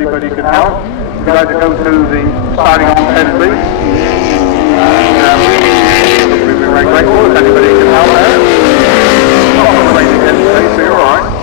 anybody can help. We're going to go to the siding on Danebury. We'll be very grateful if anybody can help there. Not on the raining end today, so you're alright.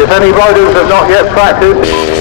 If any riders have not yet practiced,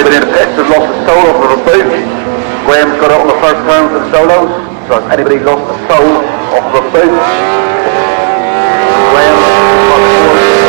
anybody in the pits has lost a soul off of a boot, Graham's got it on the first turn for the solos. So if anybody's lost a soul off of a boot, Graham's got the soul.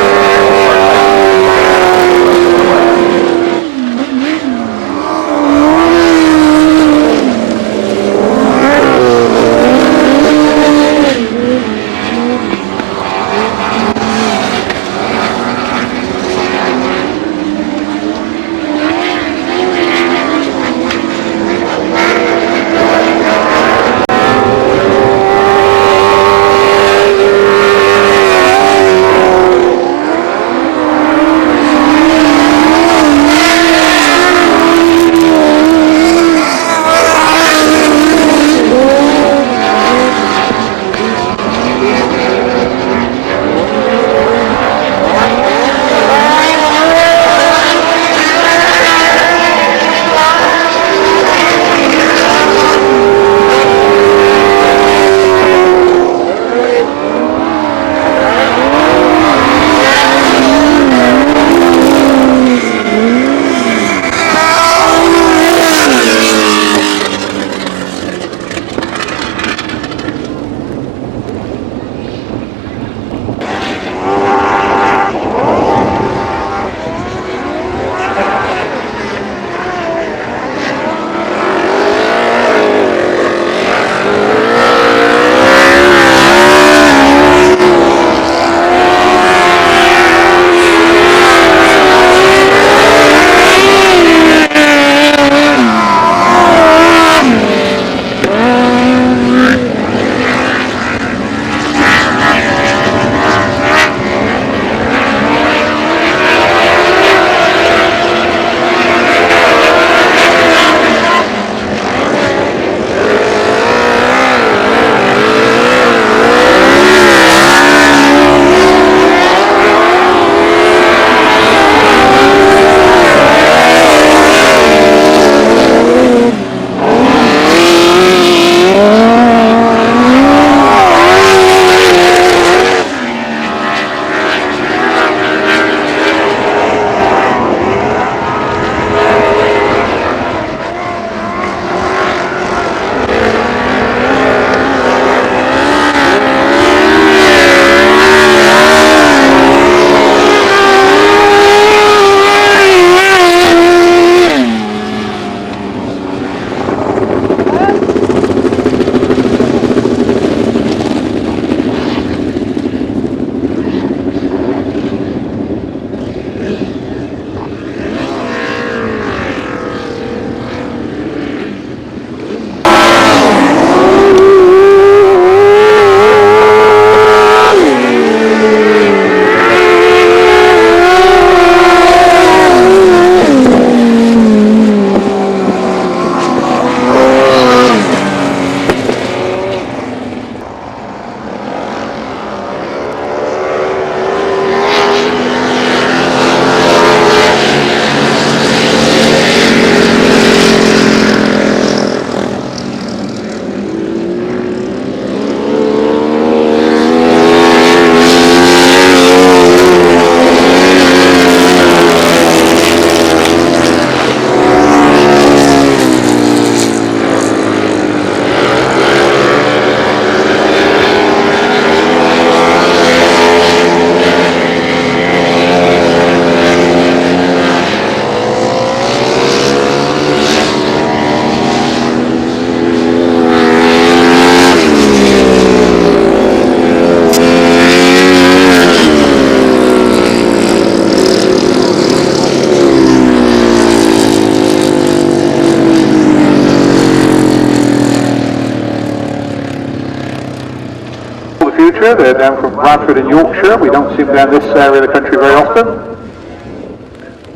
future. They're down from Bradford in Yorkshire. We don't see them down this area of the country very often.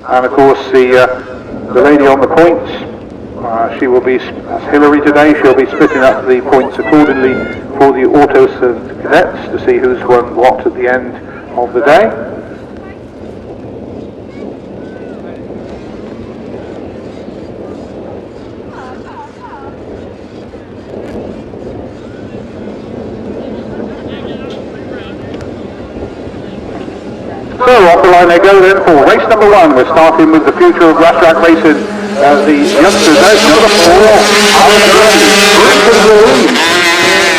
And of course the lady on the points, she will be, as Hillary today, she'll be splitting up the points accordingly for the auto cadets to see who's won what at the end of the day. So off the line they go then for race number 1. We're starting with the future of grass track racing. The youngsters out, number 4.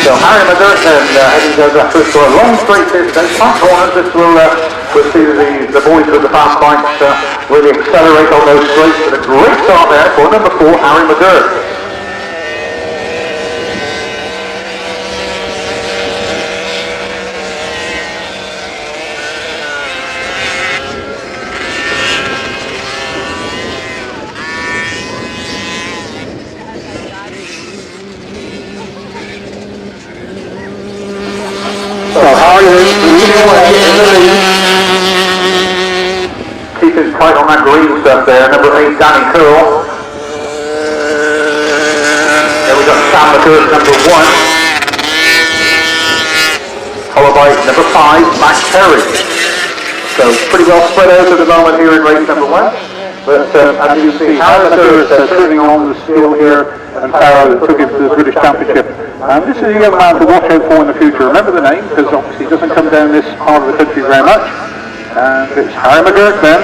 So Harry McGurk and Eddie Douglas for a long straight distance, front corners. This will we'll see the boys with the fast bikes really accelerate on those straights. But a great start there for number 4, Harry McGurk. Keeping tight on that green stuff there, number 8, Danny Curl. There we got Sam McGurk, number 1. Followed by number 5, Max Perry. So pretty well spread out at the moment here in race number 1. But as you see, Harry McGurk turning on the steel here, and Farrow that took him to the British Championship. And this is a young man to watch out for in the future. Remember the name, because obviously he doesn't come down this part of the country very much. And it's Harry McGurk then,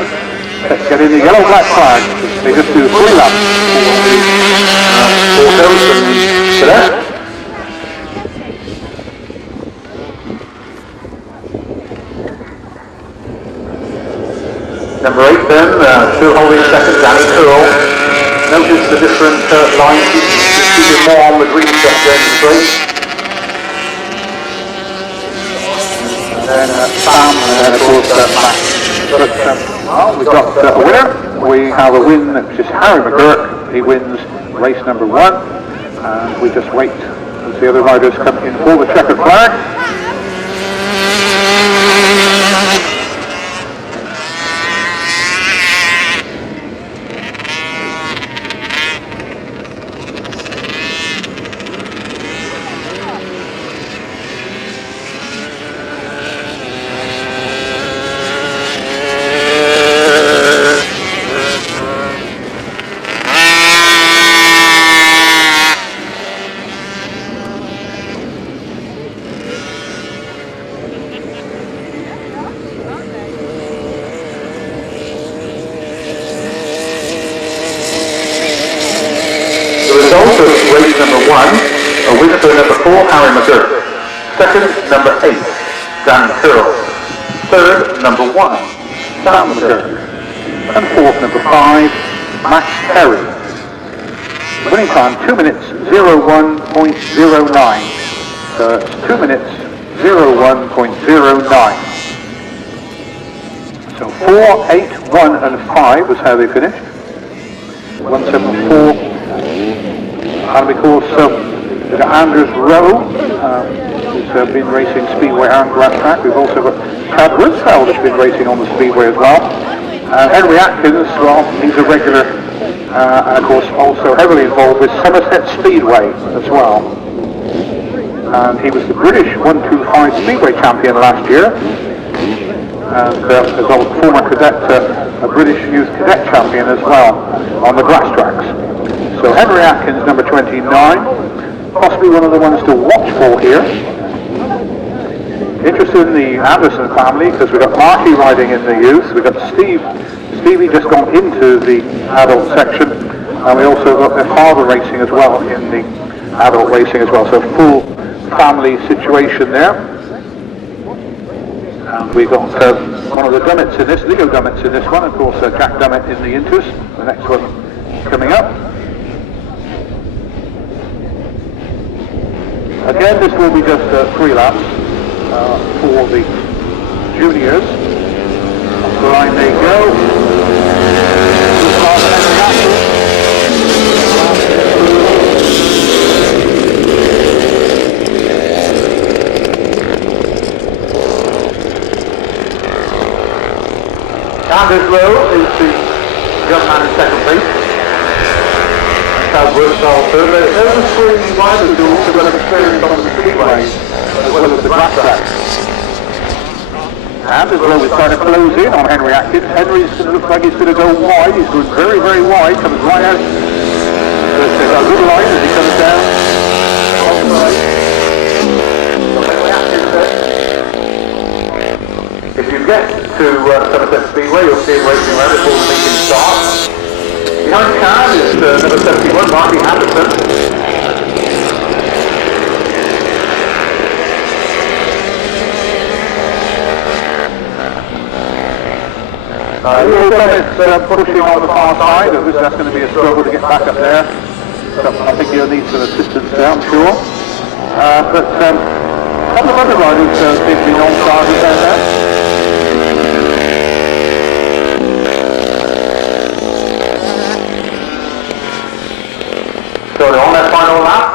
getting the yellow-black flag. They just do 3 laps for the 4 today. Number 8 then, still holding second, Danny Curl. Notice the different lines, keeping more on the green stuff going straight. And then Sam, and then of course Max. Well, we've got a winner. We have a win, which is Harry McGurk. He wins race number 1. And we just wait as the other riders come in for the checkered flag. Race number 1, a winner for number 4, Harry McGurk. Second, number 8, Dan Curl. Third, number 1, Sam McGurk. And fourth, number 5, Max Perry. Winning time 2 minutes 01.09. So it's 2 minutes 01.09. So 4, 8, 1 and 5 was how they finished. 174. And of course, we've got Anders Rowe, who's been racing Speedway and grass track. We've also got Chad Grisfeld, who's been racing on the Speedway as well. Henry Atkins, well, he's a regular, and of course also heavily involved with Somerset Speedway as well. And he was the British 125 Speedway champion last year. And as well as former cadet, a British youth cadet champion as well on the grass tracks. So Henry Atkins, number 29, possibly one of the ones to watch for here. Interested in the Anderson family, because we've got Marty riding in the youth, we've got Stevie just gone into the adult section, and we also got their father racing as well in the adult racing as well, so full family situation there. And we've got one of the Dummets in this, Leo Dummets in this one, of course Jack Dummett in the Intus, the next one coming up. Again, this will be just 3 laps for the juniors. On the line they go. Anders Rowe is the young man in second place. Chad Grisfeld third. Those are 3 riders who also got experience on the Speedway as well as the grass tracks. And as well, we're starting to close in on Henry Atkins. Henry's looks like he's going to go wide. He's going very, very wide. Comes right out. There's a good line as he comes down. If you get to Somerset Speedway. You'll see him racing around before the meeting starts. Behind the car is number 71, Marty Anderson. It's pushing on the far side. That's going to be a struggle to get back up there. So I think he'll need some assistance there, I'm sure. But a couple of other riders seem to be non-starters down there. So they're on their final lap.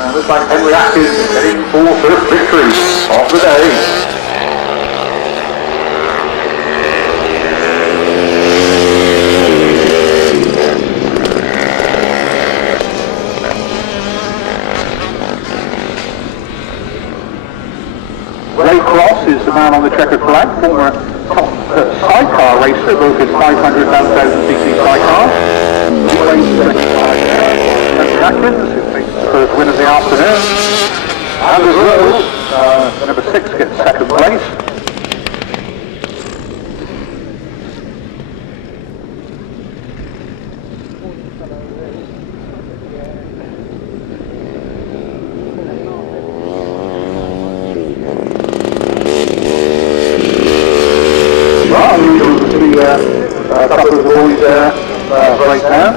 And it looks like Henry Atkins heading for first victory of the day. Is the man on the checkered flag, former top sidecar racer, both in 500 and 1000cc sidecars. He raced Henry Atkins, who takes the first win of the afternoon. Anders Rose, number 6, gets second place. A couple of the boys right now,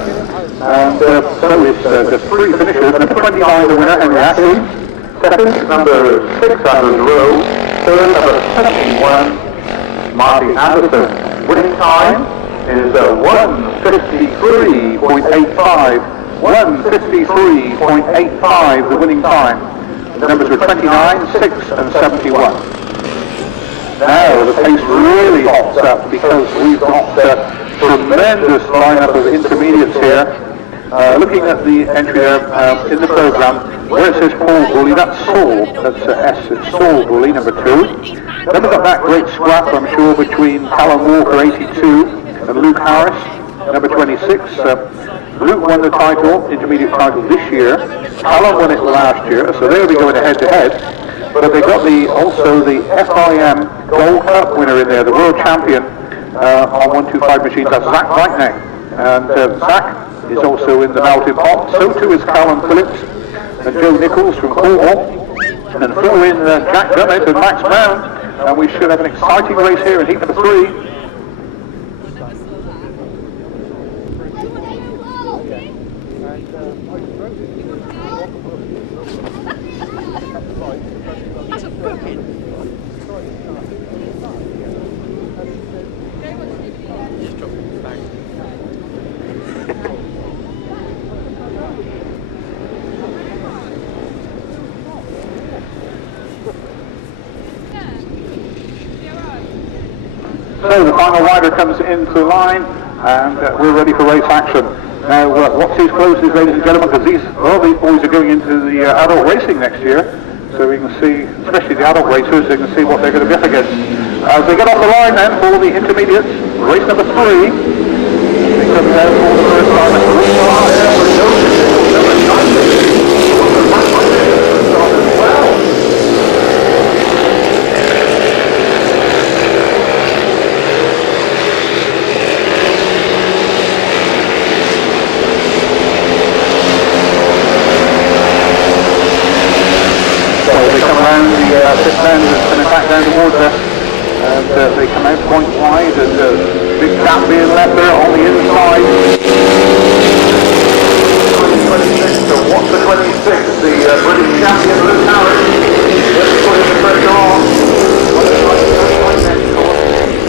and so it's just 3 finishers. Number 29, the winner, Henry Atkins. Second, number 6, Anders Rowe. Third, number 71, Marty Anderson. Winning time is 1:53.85. 1:53.85, the winning time. The numbers were 29, 6, and 71. Now the pace really hops up because we've got a tremendous lineup of intermediates here. Looking at the entry there in the programme, where it says Paul Bully, that's Saul, that's S, it's Saul Bully, number 2. Then we've got that great scrap, I'm sure, between Callum Walker, 82, and Luke Harris, number 26. Luke won the title, intermediate title this year. Callum won it last year, so they'll be going head-to-head. But they got also the FIM Gold Cup winner in there, the world champion on 125 machines. That's Zach Lightning. And Zach is also in the melting pot. So too is Callum Phillips and Joe Nichols from Cornwall. And then throw in Jack Dummett and Max Brown. And we should have an exciting race here in heat number 3. So the final rider comes into the line, and we're ready for race action. Now, watch these closes, ladies and gentlemen, because these boys are going into the adult racing next year. So we can see, especially the adult racers, they can see what they're going to be up against. As they get off the line then for the intermediates, race number 3. They come down for the first time at the restart. Pit lane is coming back down towards us, and they come out point wide, and big gap being left there on the inside. 26, so what's the 26? The British champion Luke Harris, just putting the pressure on.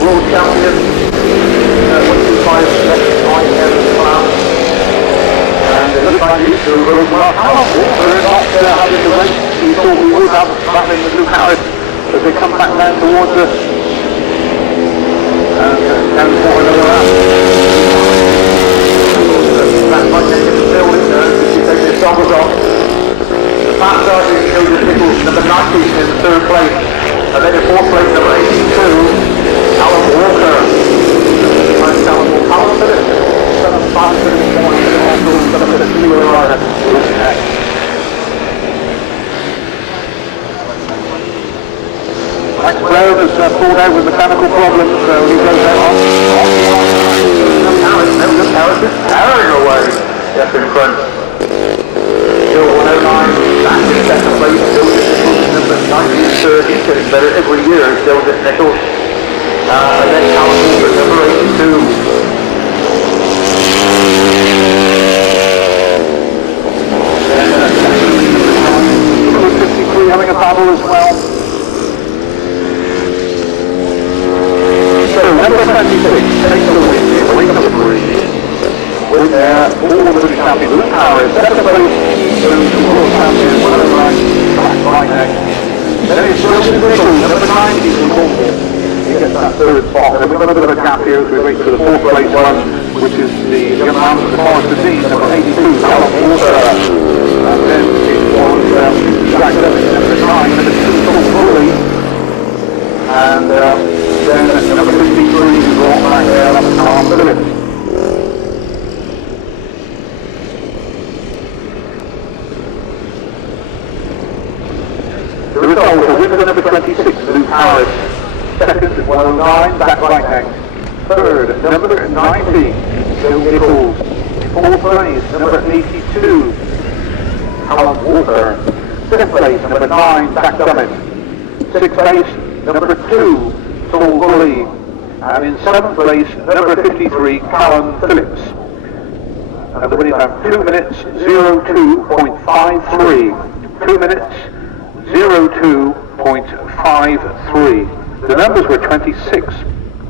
World champion, 125 IM class. And it looks like these two will not having the race we thought we would have battling with Luke Harris as they come back down towards us. And down for another lap. That's like taking the building there, she's taking his goggles off. The fast sergeant shows the Nichols, number 19 in the 3rd place. And then in 4th place, number 82, Alan Walker. Callum Phillips. Max Brown has pulled mechanical problems, so he goes out on. Harris is carrying away. Yes, in front. Still 109, back in second place, still number 1930, getting better every year, still at Nichols. And then Callum Walker, number 82. Having a battle as well. So number 26 takes the win in week number 3. With all the British champion Luke Harris, second place goes to world champion right next. Then it's Wilson Nichols, number 90 from Cornwall. He gets that third spot. And we've got a bit of a gap here as we wait for the fourth place one, which is the young man from the Forest Dean, number 82, Callum Walker. And then it was Jack Lewis, number 9, number 2, Tom Bully. And then number 53 is right back there, that's Tom Phillips. The result, the winner number 26, Luke Harris. Second, 109, back right next. Third, number 90, Joe Nichols. Fourth place, number 82, Callum Walker. Fifth place, number 9, Jack Dummett. Sixth place, number 2, Saul Woolley. And in seventh place, number 53, Callum Phillips. And the winning time, 2 minutes, 02.53. 2 minutes, 02.53. The numbers were 26,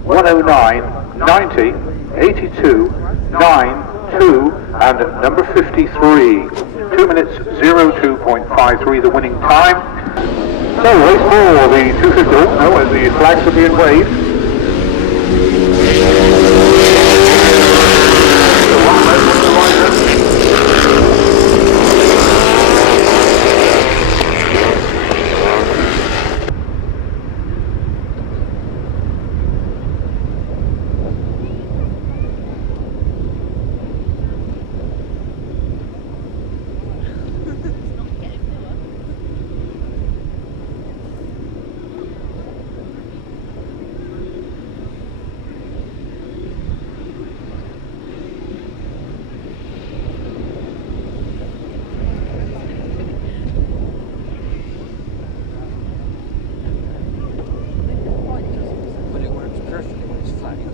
109, 90, 82, 9, 2, and number 53. 2 minutes, 02.53, the winning time. So, race 4, the 250, no, as the flags are being waved.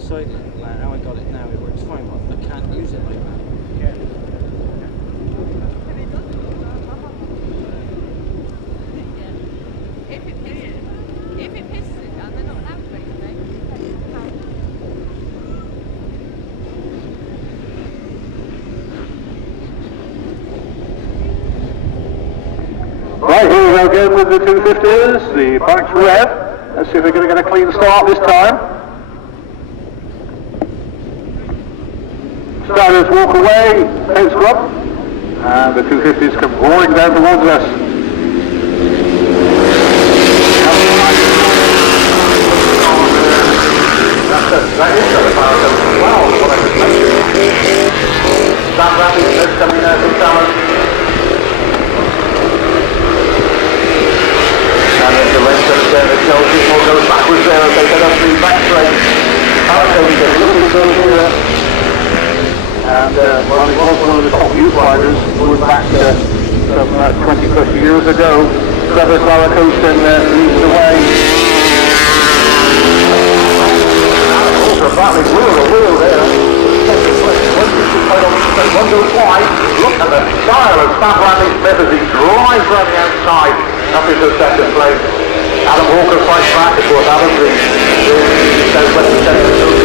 Like how I got it now, it works fine, but I can't use it like that. Yeah. If it pisses it down, they're not allowed to make it. Right, here we go again with the 250s. The bike's red. Let's see if we're going to get a clean start this time. Starters walk away, head scrub, and the 250s come roaring down towards us. That is the power as well, what I just mentioned. Sam Rapids is coming out from Salmon. And then the length of the Chelsea will go backwards there as they head up the back straight. Harrison gets a little bit here. And well, he was one of the top youth riders going back some 20 plus years ago. Trevor Zaragoza leads the way. Also battling wheel to wheel there. One goes wide. Look at the style of Sam Bradley Smith as he drives around the outside up into second place. Adam Walker fights back, of course. Adam, the southwestern champion.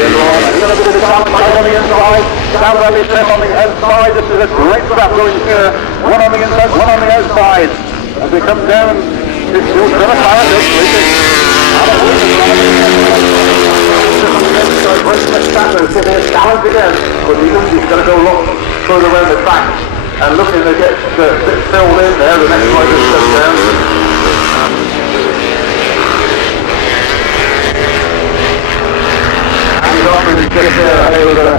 He's got a bit of a chance on the inside. Sam Bradley Smith on the outside. This is a great scrap going here. One on the inside, one on the outside. As they come down, it's still Trevor Zaragoza. Challenge again, but he's going to go a lot further around the track and looking to get filled in there. The next rider comes down. And he's offering to get there over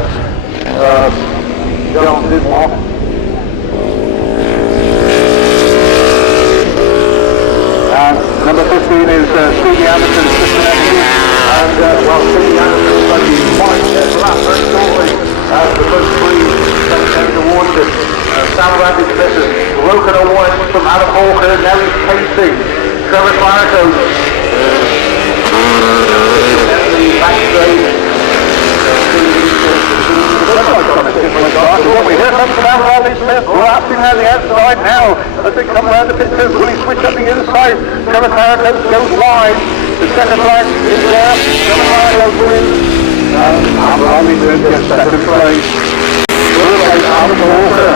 John Dismore. Number 15 is Stevie Anderson, And well, Stevie Anderson is going to be quite flat very shortly as the first three sections towards him. Sam Randy Smith has broken away from Adam Hawker, now he's pacing Trevor Clarico. What we hear from Sam Randy Smith blasting around the outside now as they come around the pit turn, really switch up the inside. Trevor Clarico goes wide. The second flag is there. Trevor Clarico wins. Sam Randy Smith gets second place. Third place Adam Hawker.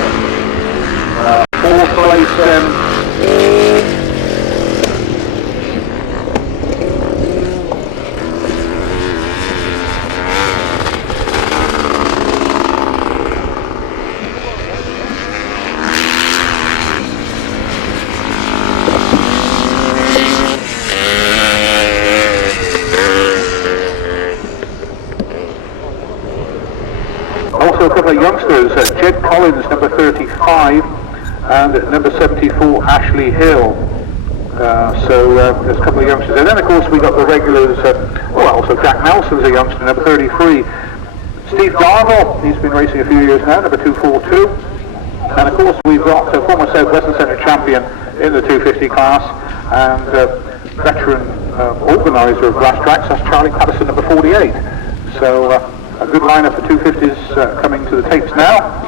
Fourth place then. Also a couple of youngsters, Jed Collins, number 35, and number 74, Ashley Hill. So there's a couple of youngsters. And then of course we got the regulars, also Jack Nelson's a youngster, number 33. Steve Darville, he's been racing a few years now, number 242. And of course we've got former South Western Centre champion in the 250 class, and veteran organiser of grass tracks, that's Charlie Patterson, number 48. So a good lineup for 250s coming to the tapes now.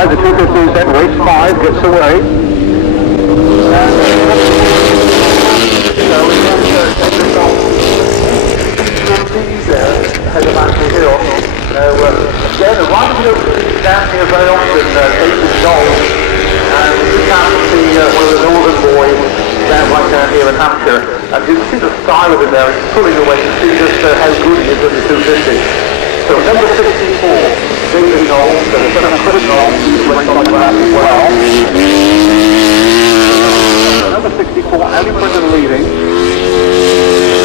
The 250s then, race 5 gets away. Head of Ashley Hill. Again, the riders don't see down here very often, David Knoll, and you can see one of the northern boys right down here in Hampshire, and you can see the style of him there, it's pulling away to see just how good he is in the 250. So number 64. David Knowles, the son of Chris Knowles, who's went on the lap as well. Number 64, Andy Brendan leading.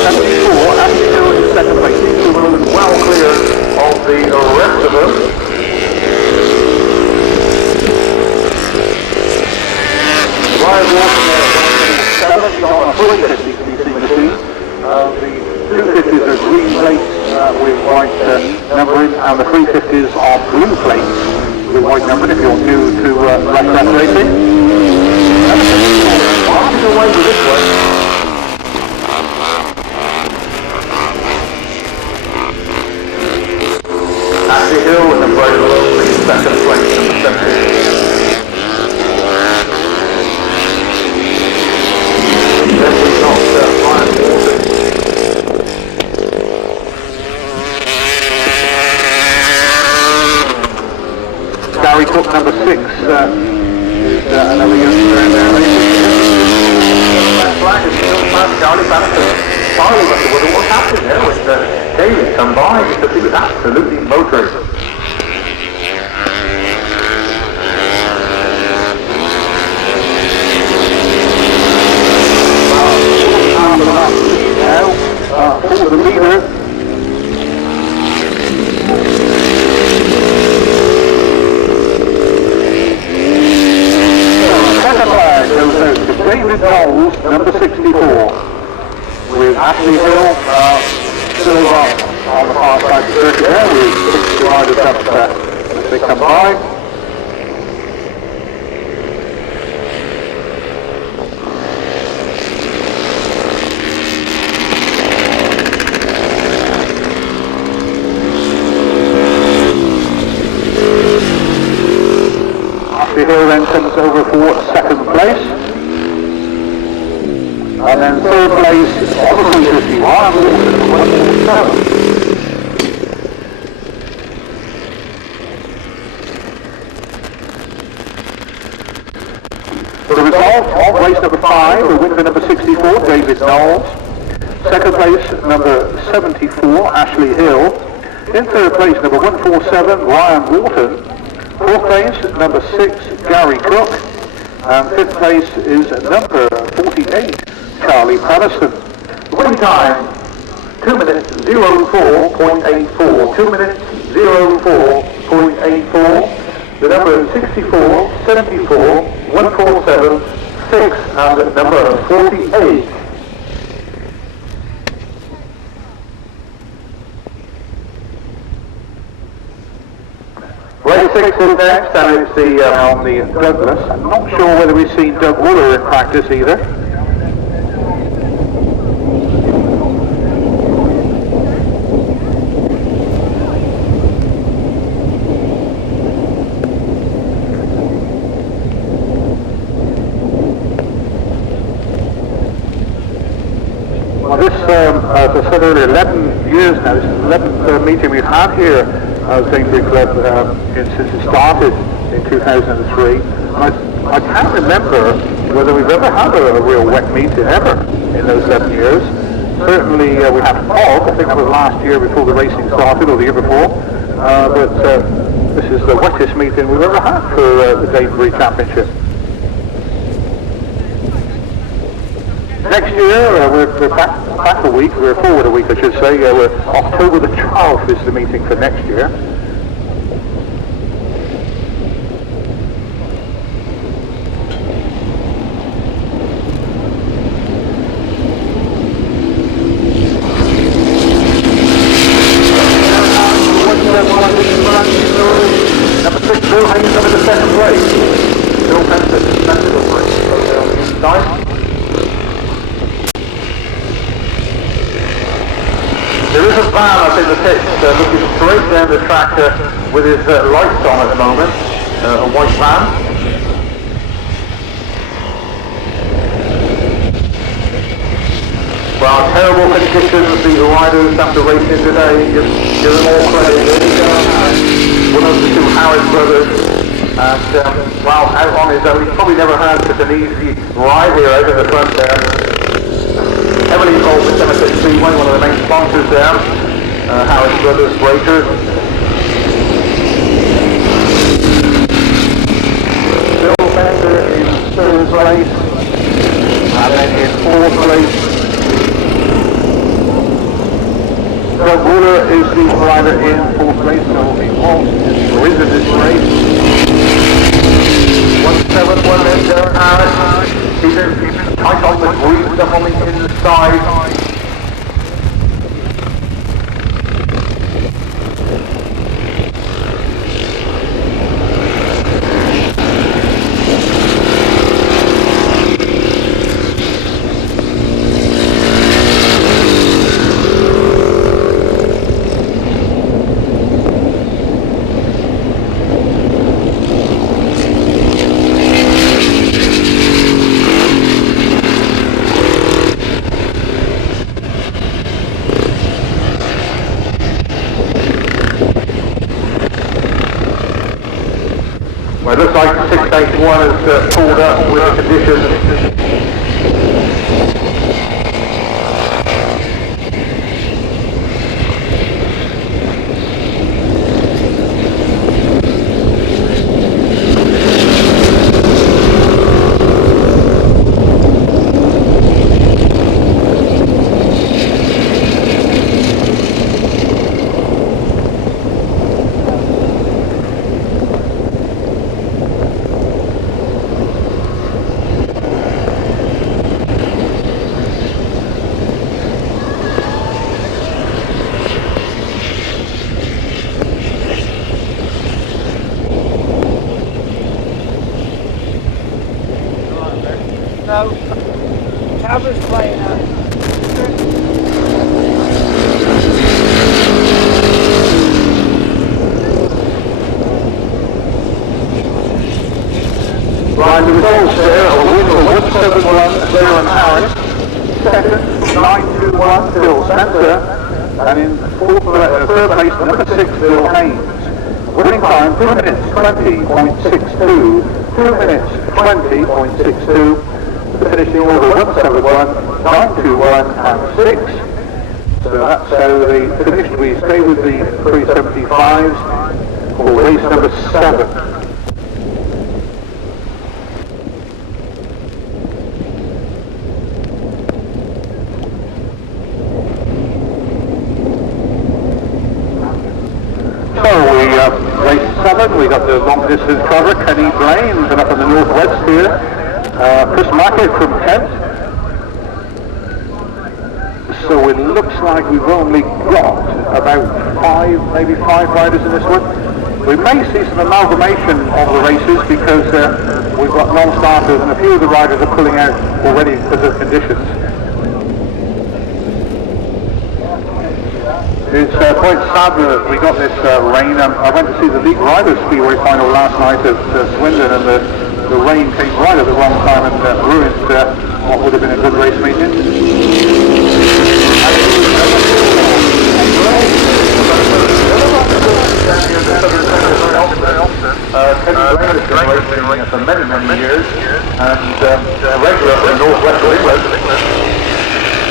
74, Andy Hill in second place. These two are well clear of the rest of them. Ryan Walton there, 7, he's on a 350 CC machine. The 250s are green plates with white numbering, and the 350s are blue plates with white numbering if you're new to black grass racing. Marking away with this one. Ashley Hill with a very lovely second place, number 70. Then we've got Ryan Walton. Gary Cook, number 6, is another youngster in there. That flag is still past Charlie Patterson. Charlie must have wondered what happened there with David come by because he was absolutely motoring. For the leader. Goes out to David Knowles, number 64, with Ashley Hill still on the far side of the circuit there, with 6 riders up as they come by. Ashley Hill then comes over for second place. And then third place, on the 351, The result of race number 5, the winner number 64, David Knowles. Second place, number 74, Ashley Hill. In third place, number 147, Ryan Wharton. Fourth place, number 6, Gary Cook. And fifth place is number 48, Charlie Patterson. Winning time, 2 minutes 04.84. 2 minutes 04.84. The number is 64, 74, 147, 6, and number 48. Race 6 is next, and it's the On the Douglas. I'm not sure whether we've seen Doug Wooler in practice either. Well, this, as I said earlier, 11 years now, this is the 11th meeting we've had here at Danebury Club since it started in 2003. I can't remember whether we've ever had a real wet meeting ever in those 11 years. Certainly we had fog, I think that was last year before the racing started, or the year before. But this is the wettest meeting we've ever had for the Danebury Championship. Next year, we're back a week, we're forward a week I should say, we're October the 12th is the meeting for next year. number 6, Bill Haynes, over the second place. Bill Benson, second place. There is a van up in the pits looking straight down the track with his lights on at the moment, a white van. Well, terrible conditions, these riders after racing today, give them all credit. One of the two Howard brothers, and well, out on his own, he's probably never had such an easy ride here out in the front there. Heavily involved with Cemetery Speedway, one of the main sponsors there, Howard Brothers Breakers. Bill Bender in third place, and then in fourth place, Doug Wooler is the rider in fourth place, so he won't win this race. 171 in there, Harris. He's tight on the green stuff on the inside. Well, it looks like 681 has pulled up with the conditions. No, camera's playing out. Right, the results there are winner 171, Darren Harris. Second, 921, Phil Spencer. And in third place, number 6, Bill Haynes. Winning time, 2 minutes 20.62. 2 minutes 20.62. The finishing order 171, 921 and 6. So that's how they finished. We stay with the 375s for race number 7. Race 7, we got the long distance cover, Kenny Blaine, and up in the northwest here, Chris Mackett from Kent. So it looks like we've only got about 5, maybe 5 riders in this one. We may see some amalgamation of the races because we've got non-starters and a few of the riders are pulling out already because of conditions. It's quite sad that we got this rain. I went to see the League Riders Speedway final last night at Swindon, and the rain came right at the wrong time and ruined what would have been a good race meeting. Kenny Blaine has been racing for many, many years, and a regular in the northwest of England.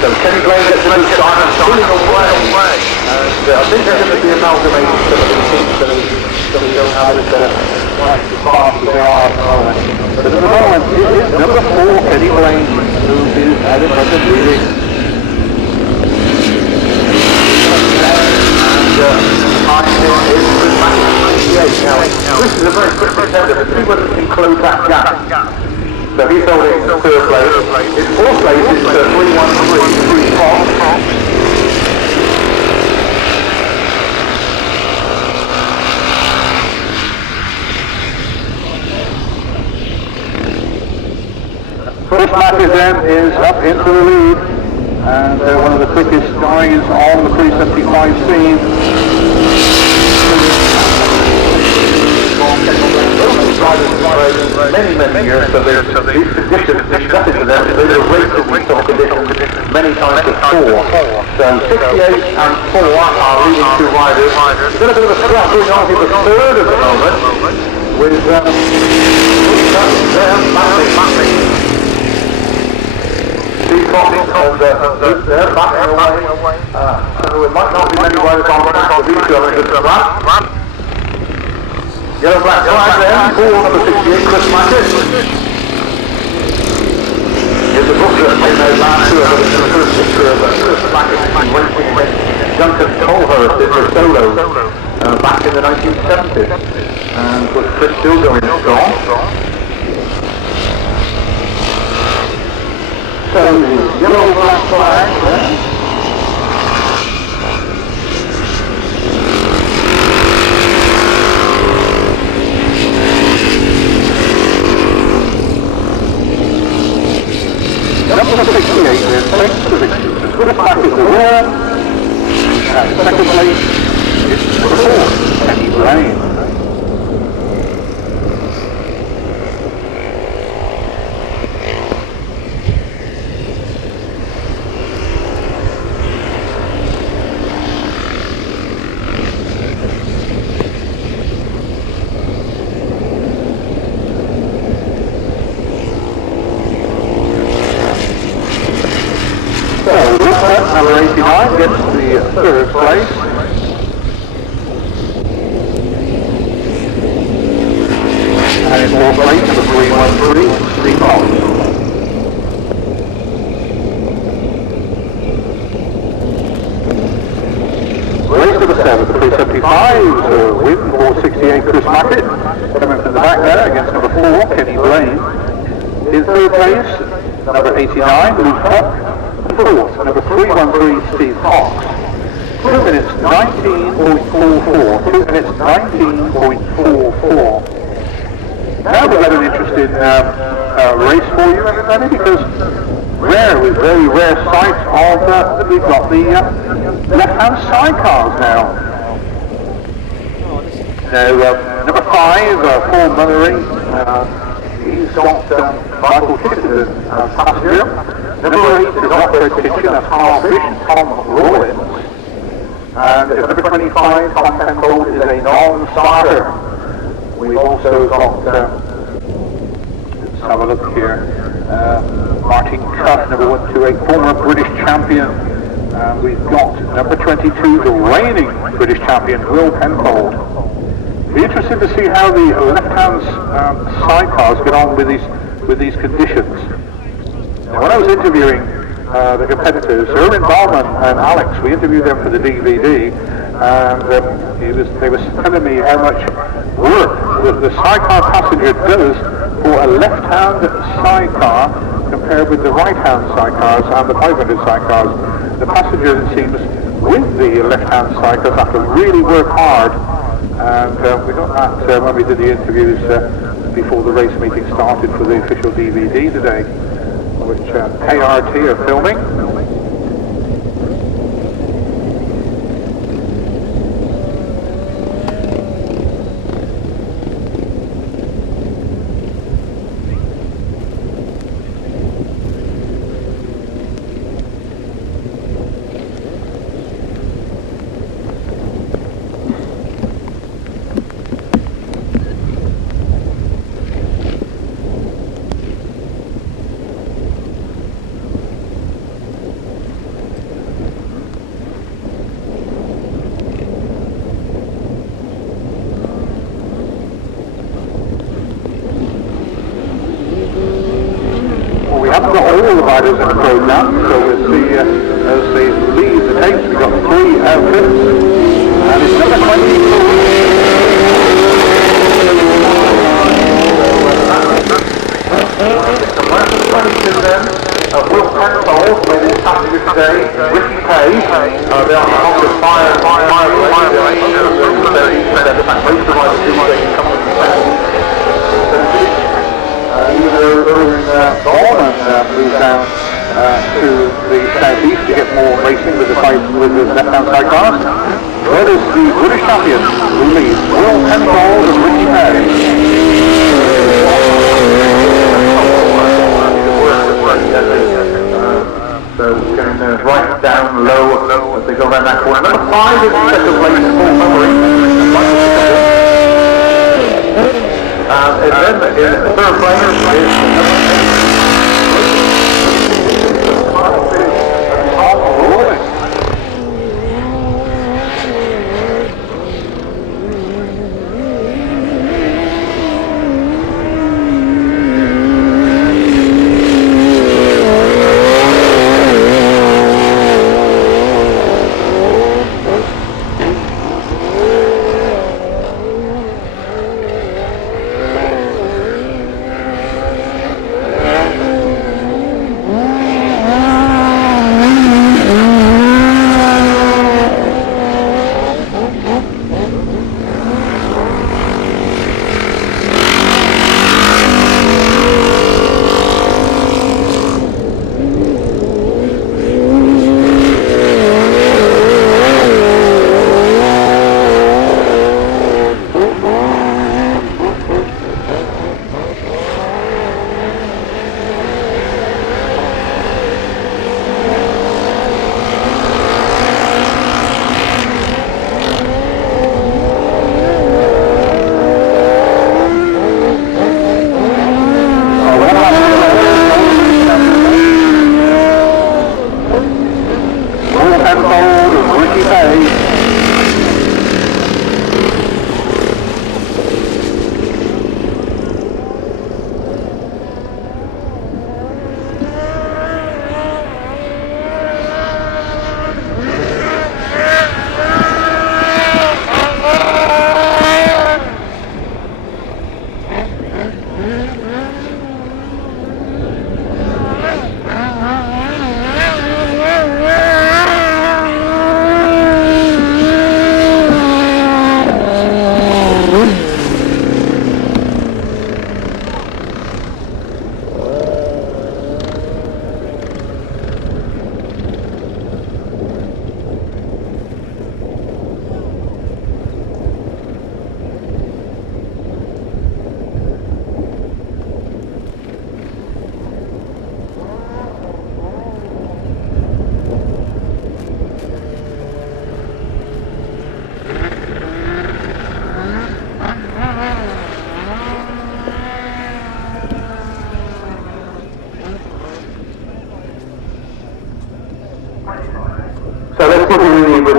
So Kenny Blaine gets a good start and pulling away. And I think they're going to be amalgamating some of the teams so we don't have it quite as fast as they are at the moment. But at the moment, it is number 4, Kenny Blaine, who is at the front of the leading. And behind him is Chris Mackett, 68. Now, this is a very quick contender, but see whether he can close that gap. So he's holding 3rd place. In 4th place is 313, 3 Fox. Chris Mackett then is up into the lead, and one of the quickest guys on the 375 scene. Many years, so these conditions mean nothing to them. They're racing these sort of conditions many times before. So 68 and 4 are leading 2 riders. We've got a bit of a scrap going on here, the 3rd at the moment, with Massive. They're backing away. So it might not be many riders on the beach going to the lap. Yellow black flag there, 4 number 68, Chris Mackett. Here's the book that came out last year, but it's the first picture of Chris Mackett racing against Duncan Colhurst in the solo back in the 1970s. And was Chris still going strong. So the yellow black flag there. Number 68 then, thanks to the Chris Mackett the winner. And second place is number 4, Kenny Blaine. Number 89 gets the 3rd place. And in 4th place, number 313, Steve Fox. Race number 7, the 375, win for 68, Chris Mackett. Coming from the back there against number 4, Kenny Blaine. In 3rd place, number 89, Luke Huck. 4th, number 313, Steve Fox. 2 minutes 19.44. 2 minutes 19.44. Now we've got an interesting race for you, everybody, because very rare sight of we've got the left-hand sidecars now. Now, number 5, Paul Mullery, he's got Michael Kitchen as passenger. Number 8 is Oxford Kitchen, that's Carl Fish and Tom Rollins. And number 25, Tom Penfold, is a non-starter. We've also got have a look here. Martin Cuff, number 128, former British champion. We've got number 22, the reigning British champion, Will Penfold. Be interested to see how the left-hand sidecars get on with these conditions. Now, when I was interviewing the competitors, Erwin Ballman and Alex, we interviewed them for the DVD, and they were telling me how much work the sidecar passenger does for a left-hand sidecar compared with the right-hand sidecars and the 500 sidecars. The passenger, it seems, with the left-hand sidecars have to really work hard, and we got that when we did the interviews before the race meeting started for the official DVD today, which KRT are filming. All the riders in the program, so we'll see as they lead the case. We've got 3 outfits, and it's number 22. Then, Will Penfold with his passenger today, Ricky Page. They are on the fire gone and moved down to the southeast to get more racing with the left-hand side cars. That is the British champion who leads, Will Penfold and Ricky Page. So going right down low as they go around that corner. Number 5 is the second place, Paul Montgomery. And then in the third place is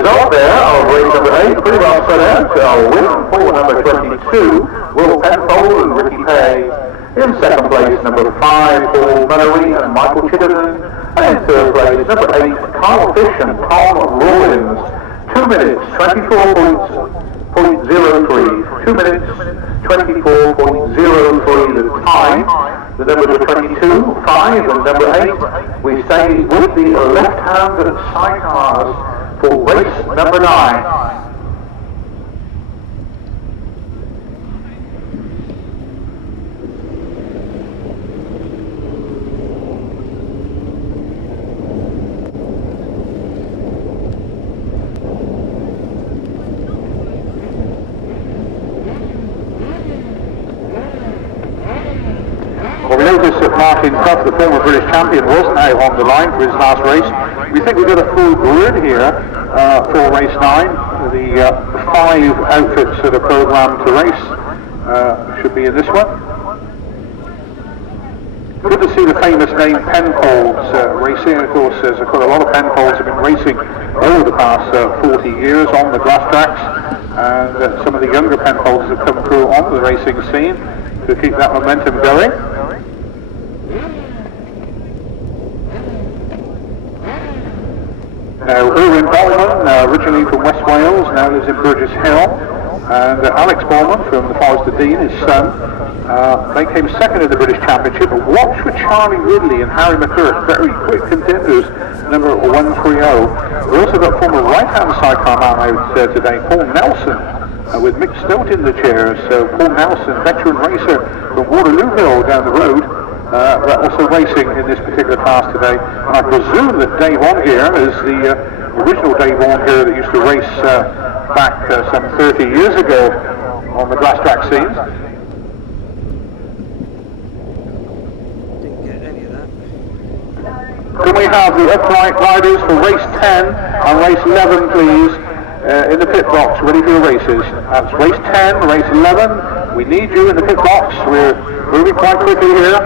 result there of race number 8, pretty well spread out. Win for number 22, Will Penfold and Ricky Pay. In second place, number 5, Paul Mallory and Michael Chittenden. And in third place, number 8, Carl Fish and Tom Rawlins. 2 minutes, 24.03. 2 minutes, 24.03 the time. The numbers are 22, 5 and number 8. We stay with the left-hand sidecars for race number 9. Well, we noticed that Martin Tuff, the former British champion, wasn't out on the line for his last race. We think we've got a full grid here for race 9. The 5 outfits that are programmed to race should be in this one. Good to see the famous name Penfolds racing. Of course, there's quite a lot of Penfolds have been racing over the past 40 years on the grass tracks, and some of the younger Penfolds have come through onto the racing scene to keep that momentum going. Now, Erwin Bowman, originally from West Wales, now lives in Burgess Hill, and Alex Bowman from the Forest of Dean, his son, they came second in the British Championship, but watch for Charlie Ridley and Harry McCurk, very quick contenders, number 130. We also got former right-hand sidecar man out today, Paul Nelson, with Mick Stote in the chair. So Paul Nelson, veteran racer from Waterloo Hill down the road, also racing in this particular class today. And I presume that Dave Ongear is the original Dave Ongear that used to race back some 30 years ago on the grass track scenes. Didn't get any of that. Can we have the upright riders for race 10 and race 11, please, in the pit box, ready for your races? That's race 10, race 11. We need you in the pit box. We're moving quite quickly here.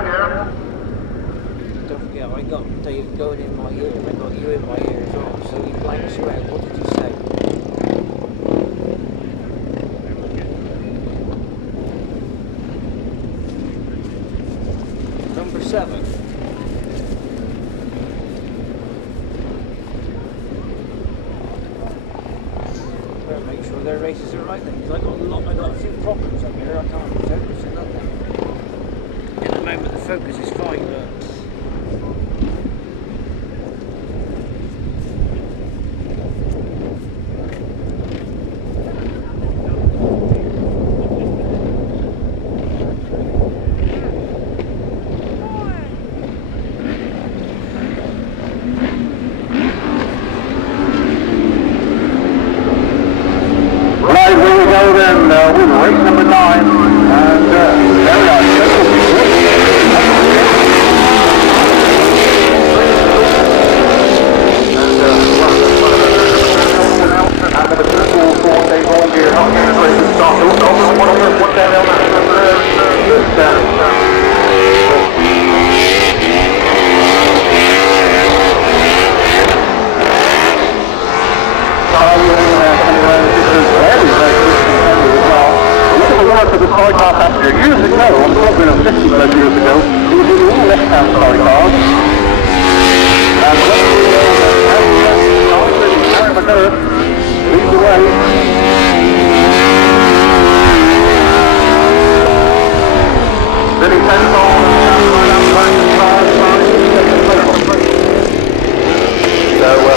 Don't forget, I got Dave going in my ear, and I got you in my ear as well, so he blanks you out. What did you say? Number 7. Better make sure their races are right then, because I got a few problems up here. I can't focus on nothing. In the moment, the focus is fine, but Race number 9, and there we are. For the sidecar passenger. Years ago, I'm talking of 50 plus years ago, he was in all left-hand sidecars. And when we Harry McCurk leads the way. Then he sends on right up back to so, well, I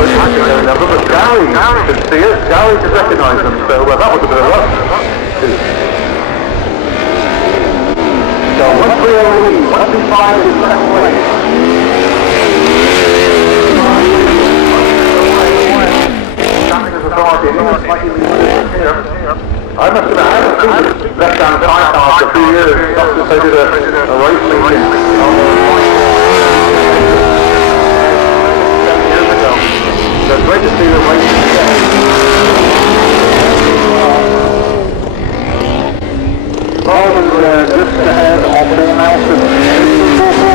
was quite good at number, but Gary could see it. Gary could recognise them, so that was a bit of luck. So 130, 125 is second place. Standing as authority, here. I must admit, I haven't seen this left-hand sidecar for a few years. That's just they did a race meeting so it's great to see the race again. Bowman's just ahead of Paul Nelson.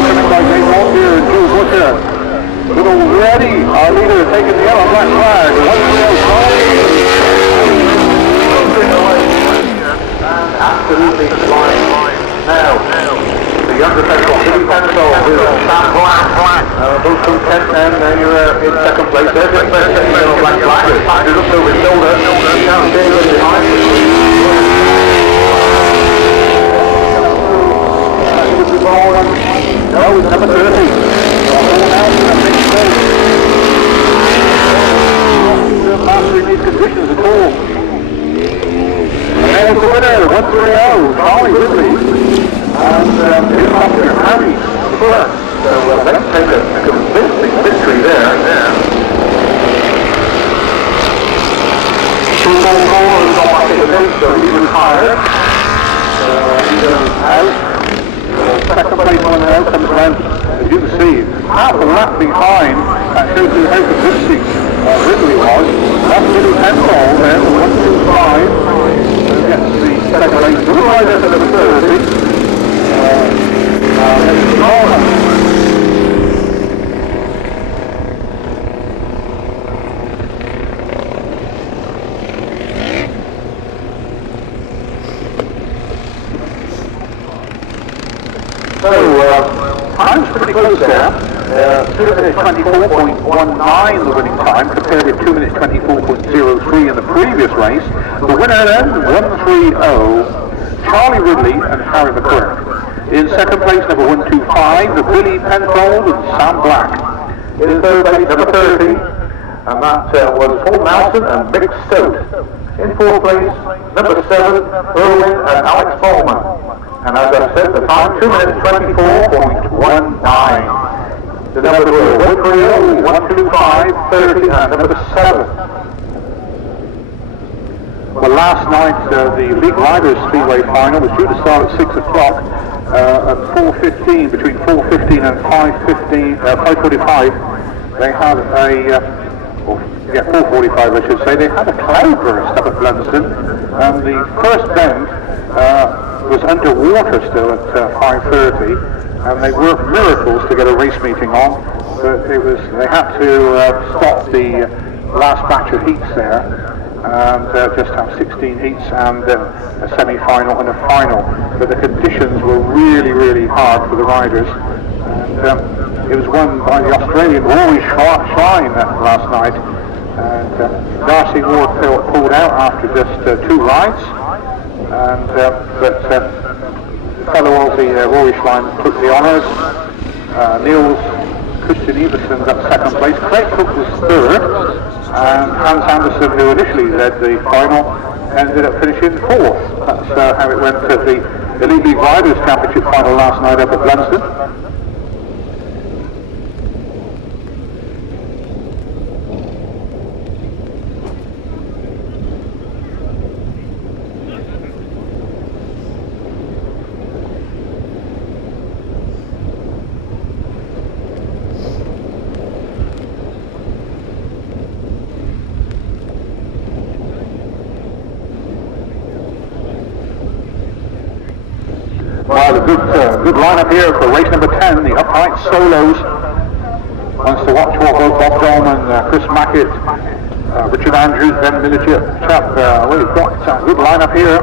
Coming by Dave Ongear and Jules Butcher. But already our leader has taken the yellow and black flag. And absolutely flying. Now, the younger petrol, Billy Pencil, with Sam Black. Both from 10-10, now you're in second place. There's just the yellow black flag. It looks over his shoulder. He can't see what's behind. No, it's number 30. Mastering these conditions at all. And there's the winner, 130, Charlie Ridley. And his master, Harry Burke. So let's take a convincing victory there. Two more is on my ticket, so he retired. He goes out. Second place one now comes around, as you can see, half a lap behind. That shows you how convincing Ridley was. That's Billy Penfold there, 125. Gets the second place. Little right into the 30. Time's pretty close there. 2 minutes 24.19 the winning time, compared with 2 minutes 24.03 in the previous race. The winner then, 130, Charlie Ridley and Harry McClure. In second place, number 125, the Billy Penfold and Sam Black. In third place, number 30, and that was Paul Nelson and Mick Stote. In fourth place, number 7, Irwin and Alex Bowman. And as I said, the time, 2 minutes 24.19. The number were 130, 125, 30, and number 7. Well, last night, the League Riders Speedway final was due to start at 6 o'clock. At 4:15, between 4:15 and 5:45, they had a, 4:45 I should say, they had a cloudburst up at Blunston, and the first bend was underwater still at 5:30, and they worked miracles to get a race meeting on, but they had to stop the last batch of heats there, and just have 16 heats and a semi-final and a final. But the conditions were really, really hard for the riders, and it was won by the Australian Rory Schlein last night, and Darcy Ward pulled out after just 2 rides, and but fellow Aussie Rory Schlein took the honours. Niels Christian Everson got second place, Craig Cook was third, and Hans Anderson, who initially led the final, ended up finishing fourth. That's how it went at the Elite League Riders Championship final last night up at Blunston. Well, a good lineup here for race number 10, the upright solos. Wants to watch what Bob Dolman, Chris Mackett, Richard Andrews, Ben Millichap. We've got a good lineup here.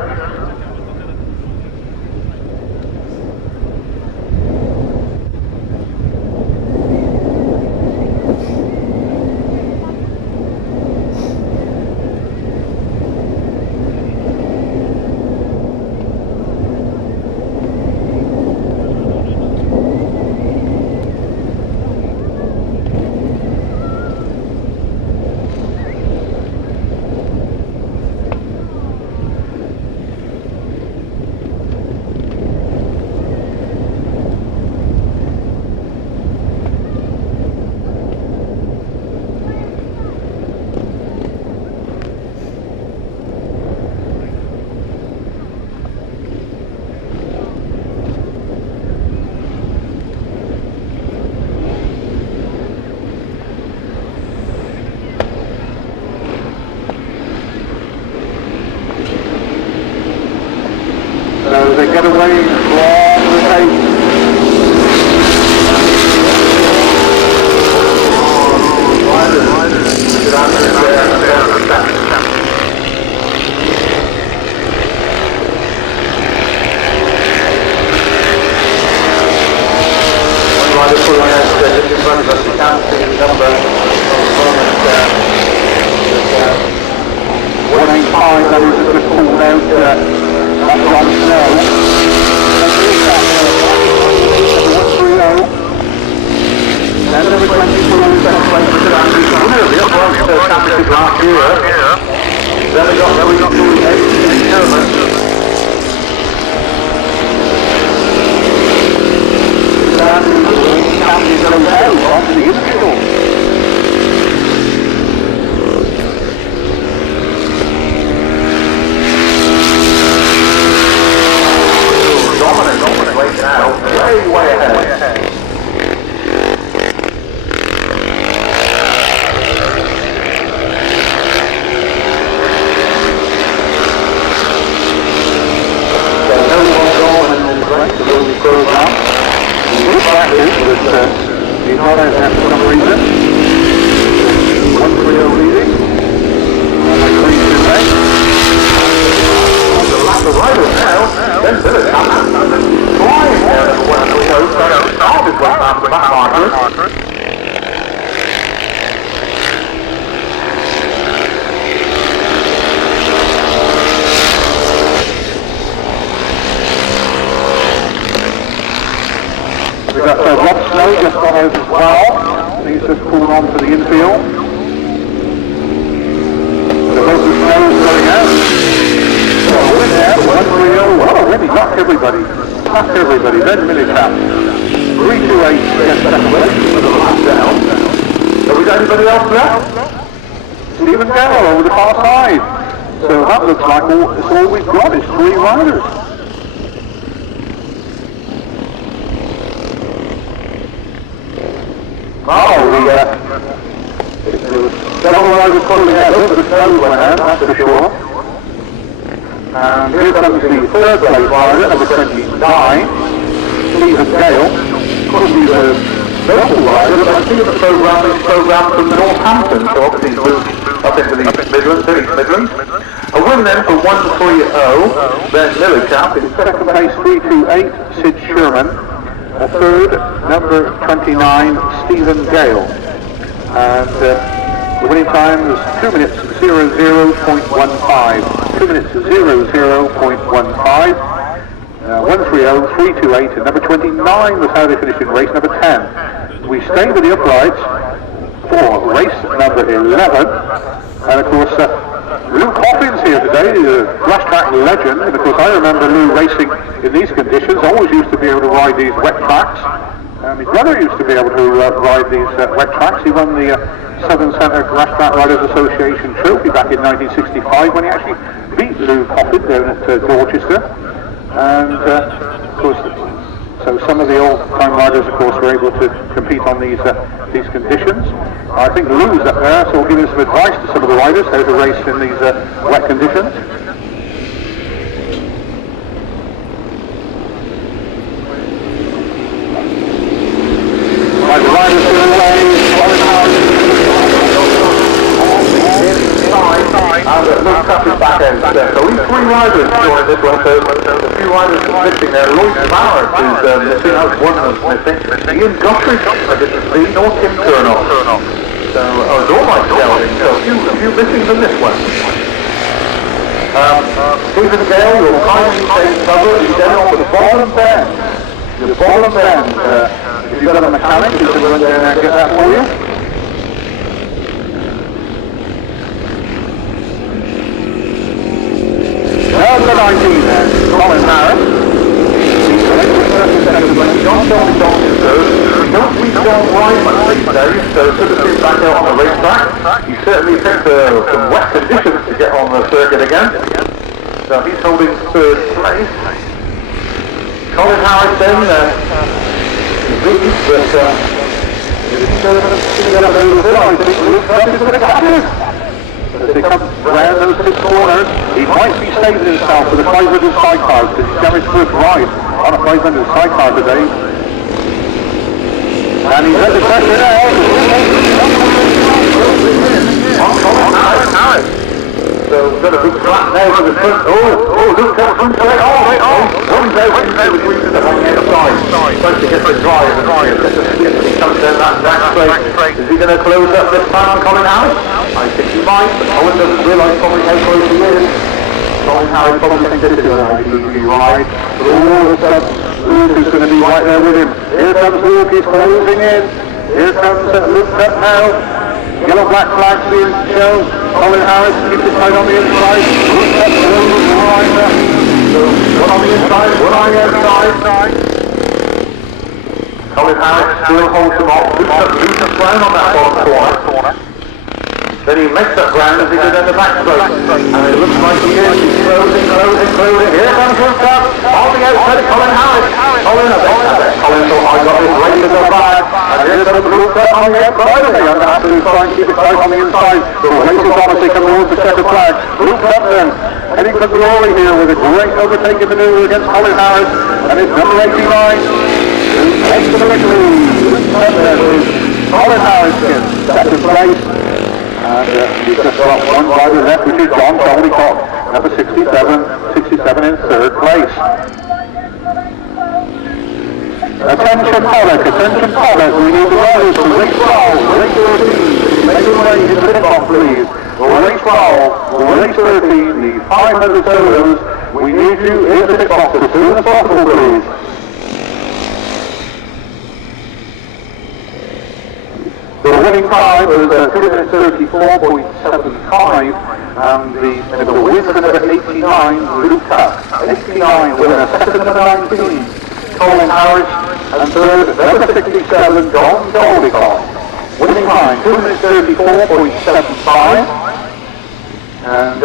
So they get away from the tape. but you can see the number of moments 185, that is just pulled out, that's John Snow. Then number 22 is second place for Andrew, the winner of the Upright Championship last year. Then we got Sherman. County goes out onto the infield. Dominant right now, way ahead. So no one going in the rest of the program. Good practice, but he's not out there for some reason. 1-3-0 leading. The riders now, then Phillips flying there at 1-3-0, started his way past the back markers. We've got Rob Snow just gone out as well. He's just pulled on to the infield. The local Snow is going out. So win there, 1-3-0. Well, already knocked everybody. Knocked everybody. Then Millicap. 3-2-8 against second place for the last down. Have we got anybody else left? Stephen Gale over the far side. So that looks like it's all we've got is 3 riders. Several riders pulling ahead, but the Snow went ahead, that's for sure. And here comes the third place rider, number 29, Stephen Gale. Could be the local rider, but I see the program is programmed from Northampton, so obviously he's moved up into the Midlands. A win then for 1-3-0, then Millicap in second place 3-2-8, Sid Sherman. A third, number 29, Stephen Gale. And the winning time is 2 minutes 00.15. 2 minutes 00.15. 1-3-0, 3-2-8, and number 29 was how they finished in race number 10. We stay with the uprights for race number 11. And of course, Lou Coffin's here today, the grass track legend. And of course, I remember Lou racing in these conditions. Always used to be able to ride these wet tracks. My brother used to be able to ride these wet tracks. He won the Southern Centre Grass Track Riders Association trophy back in 1965 when he actually beat Lou Coffin down at Dorchester. And of course, so some of the old-time riders, of course, were able to compete on these conditions. I think Lou's up there, so we'll give him some advice to some of the riders how to race in these wet conditions. Right, the riders are away. And Luke Cup is back end there. So these 3 riders joining this one, so a few riders are missing there. Lloyd Barrett is missing out, one was missing. Ian Guthrie, I didn't see, nor Tim Turnoff. So, nor Mike Dowling, so a few missing from this one. Stephen Gale, you'll kindly take cover, you're down on the bottom bend. The bottom bend, if you've got a mechanic, you can run down there and get that for you. Number 19 then, Colin Harris. John Johnson goes, we don't ride much these days, so should have been back out on the racetrack. He certainly picked some wet conditions to get on the circuit again. So he's holding 3rd place. Colin Harris then, but as they come round those 6 corners, he might be saving himself with a 500 sidecar because he's damaged first ride on a 500 sidecar today. And he's under pressure now. Colin Harris. So we've got a big flat now for the front. Luke Cup front straight. One's out into the green to the right hand side. So supposed to get the drive and he comes down that back straight. Is he going to close up this time on Colin Harris? I think he might, but Colin doesn't realise probably how close he is. Colin Harris probably thinks this is an easy ride, but all of a sudden Luke is going to be right there with him. Here comes Luke, he's closing in. Here comes Luke up now. Yellow black flags being shown. Colin Harris keeps it tight on the inside. Luke up the rider. So one on the inside, one on the outside. Colin Harris still holds him off. Luke's up ground on that bottom corner. Then he makes that ground as he did in the back straight. And it looks like he is. He's closing. Here comes Luke up. On the outside, Colin Harris. Colin, I bet Colin thought I got this race in the bag. And here comes Luke up on the outside of me. I'm going to have to try and keep it tight on the inside. The race is honestly coming towards the checkered flag. Luke up then. Heading for glory here with a great overtaking maneuver against Colin Harris. And it's number 89. Takes the victory. Luke up then with Colin Harris in second place. And he's just got one rider left, which is John Caldicott, number 67 in third place. Attention paddock, we need the riders from race 12, race 13, make your way into the pit box please. Race 12, race 13, the 500 solos, we need you in the pit box as soon as possible please. The winning time was 2 minutes 34.75, and the win for number 89, Luke Tuck. 89 winner, second number 19, Colin Harris, and third number 67, John Caldicott. Winning time 2 minutes 34.75, and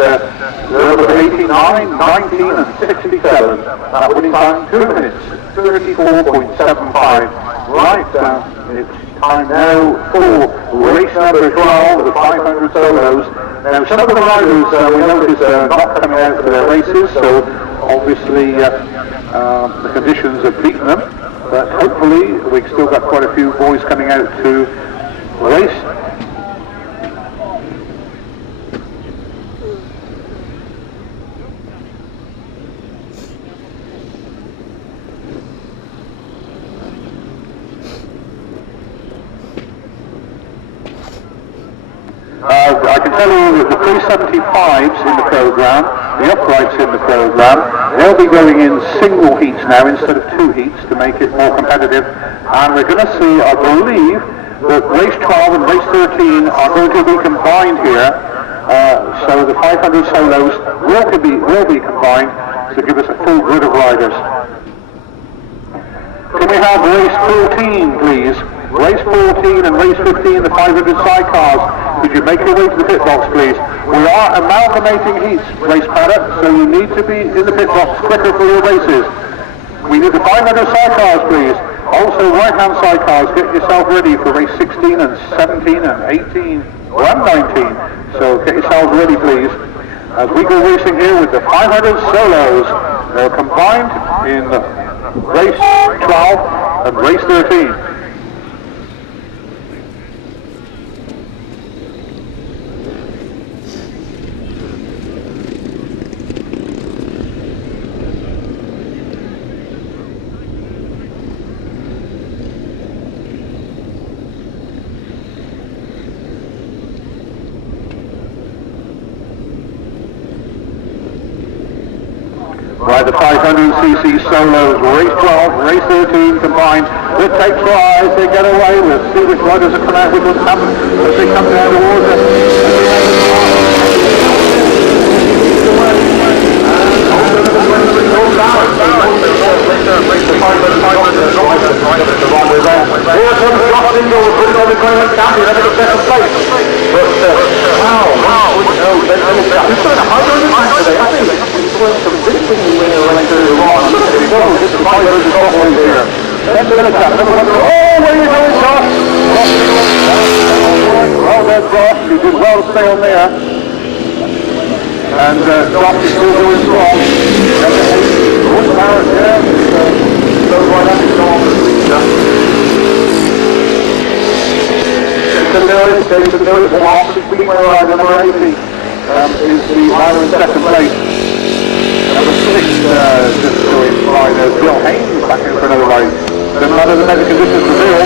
number 89, 19, and 67. That winning time 2 minutes 34.75. Right, it's time now for race number 12, the 500 solos. Now some of the riders we notice are not coming out for their races, so obviously the conditions have beaten them, but hopefully we've still got quite a few boys coming out to race. I can tell you that the 375s in the programme, the uprights in the programme, they'll be going in single heats now instead of two heats to make it more competitive. And we're going to see, I believe, that race 12 and race 13 are going to be combined here. So the 500 solos will be combined to give us a full grid of riders. Can we have race 14, please? Race 14 and race 15, the 500 sidecars. Could you make your way to the pit box, please? We are amalgamating heats, race paddock, so you need to be in the pit box quicker for your races. We need the 500 sidecars, please. Also, right-hand sidecars, get yourself ready for race 16 and 17 and 18 and 19. So get yourselves ready, please. As we go racing here with the 500 solos, they're combined in race 12 and race 13. By the 500cc solos, race 12, race 13 combined. Let's take tries, they get away. Let's see which riders have come out with what's happened as they come down towards us. Here comes Josh Ingle, putting on the Greyhound champion, having a second place. But, wow, he's put a 100 today, I think. Convincingly winning a race earlier on. Look at him go, just the 500 boys here. That's the other chap. Oh, where are you going, Josh? Well done, Josh. You did well to stay on there. And Josh is still going strong. What's the power there? Goes right up and on the leader. Jason Lewis, off the speedway rider, number 80, is the rider in second place. Number 6, just going by Bill Haynes back in for another race. Number doesn't matter, the better conditions prevail.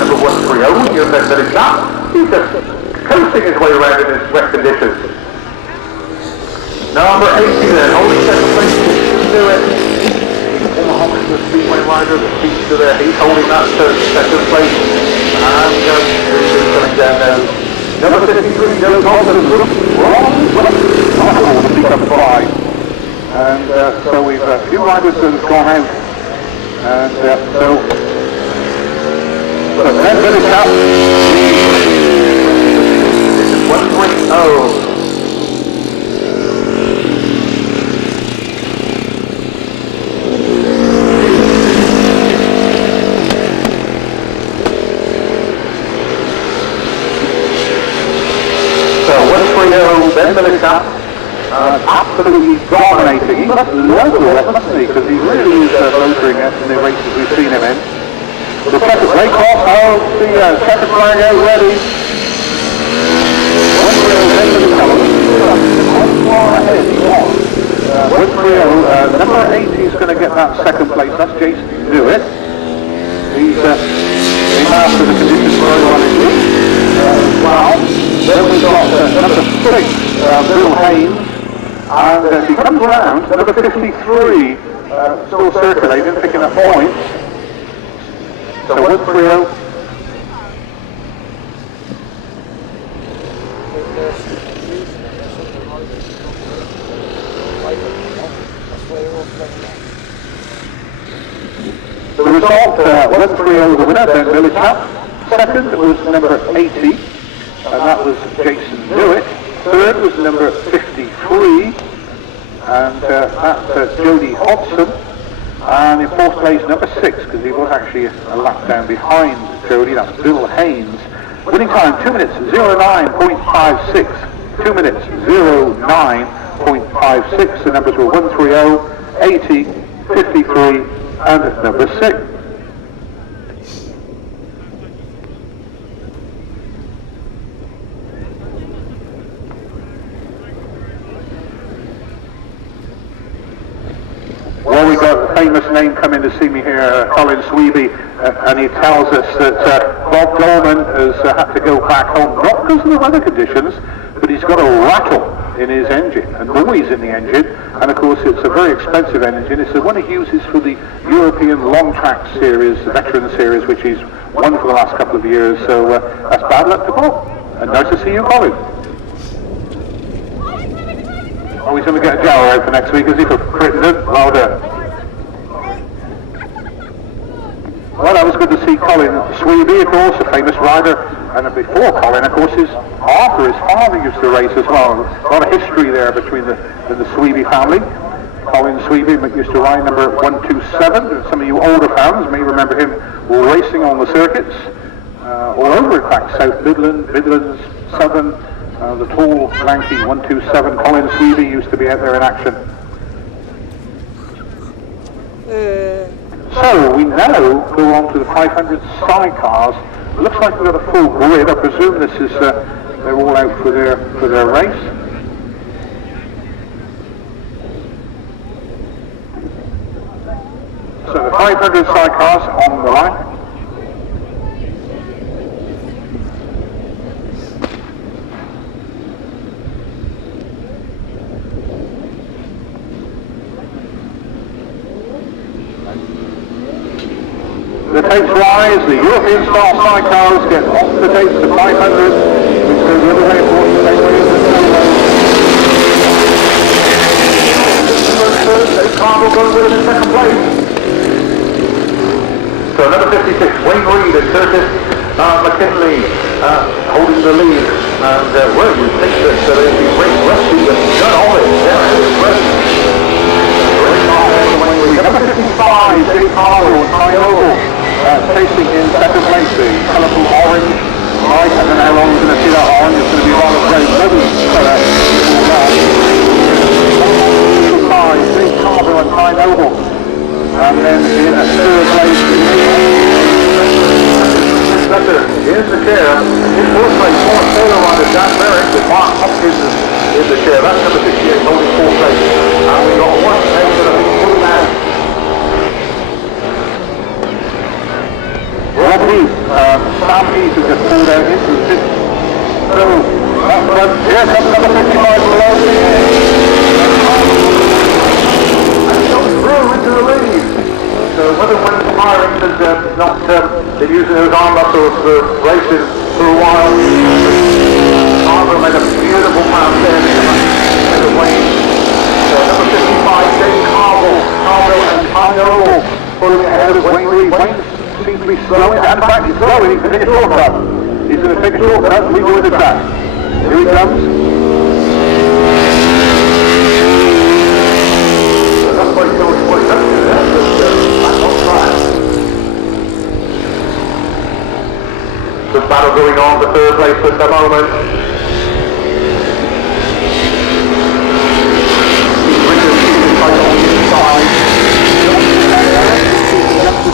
Number 130, you're Ben Millichamp. He's just coasting his way around in his wet conditions. Number 80 then, holding second place, do it. The Speedway rider, the speedster there, he's holding that second place. And he's coming down now. Number 53, Joe Thompson, wrong. The pickup five. And so we've a few riders that have gone out. And so Ben Millichamp. 130. Ben Millichamp, absolutely dominating. He must love the rest, mustn't he? Because he really is motoring it in the races we've seen him in. The second break off, the second flag out ready. Ben Millichamp, far ahead, number 80 is going to get that second place. That's Jason Dewitt. He's came after the conditions very well indeed. Wow. Then we've got number 6. Bill Haynes, and as he comes around, number 53, still circulating, picking up points. So 130. The result, 130 the winner, Ben Millichamp. Second was number 80, and that was Jason Dewitt. Third was number 53, and that's Jody Hodgson. And in fourth place, number 6, because he was actually a lap down behind Jody, that's Bill Haynes. Winning time, 2 minutes, 09.56. 2 minutes, 09.56. The numbers were 130, 80, 53, and number 6. Well, we've got a famous name coming to see me here, Colin Sweeby, and he tells us that Bob Dolman has had to go back home, not because of the weather conditions, but he's got a rattle in his engine, a noise in the engine, and of course it's a very expensive engine. It's the one he uses for the European Long Track Series, the Veteran Series, which he's won for the last couple of years, so that's bad luck to Bob. And nice to see you, Colin. Oh, he's going to get a Jower out for next week, is he, for Crittenden? Well done. Well, that was good to see Colin Sweeby, of course, a famous rider. And before Colin, of course, his father used to race as well. A lot of history there between the Sweeby family. Colin Sweeby used to ride number 127. Some of you older fans may remember him racing on the circuits. All over, in fact, South Midlands, Southern. The tall, lanky 127 Colin Sweeby used to be out there in action. So we now go on to the 500 sidecars. It looks like we've got a full grid. I presume this is they're all out for their race. So the 500 sidecars on the line. The tapes rise, the European style sidecars get off the tapes to 500, which goes the other way, of course, the same way as the car will go with it in second place. So number 56, Wayne Reed and Curtis McKinley holding the lead. And well, you think that they'll be Wayne Rusty, but none of it. They're out of breath. Number 55, Dave Harlow and Ty Oval. Chasing in second place, the colourful orange light. I don't know how long we're going to see that orange. It's going to be a lot of very bloody colour. 55, Dave Harlow and Ty Oval. And then in third place, in the chair. In fourth place, Paul Taylor on the John Merrick, with Mark Hopkins in the chair. That's number 68, holding whose arm muscles were racing for a while. Carville made a beautiful pass there in the wing. So number 55, Dave Carville and Tyler pulling ahead of Wayne Reed. Wayne seems to be slowing, and in fact he's slowing, he's going to take a shortcut. He's going to take a shortcut and rejoin the track. Here he comes. That's quite so much more up to that, but back on track. The battle going on for third place at the moment.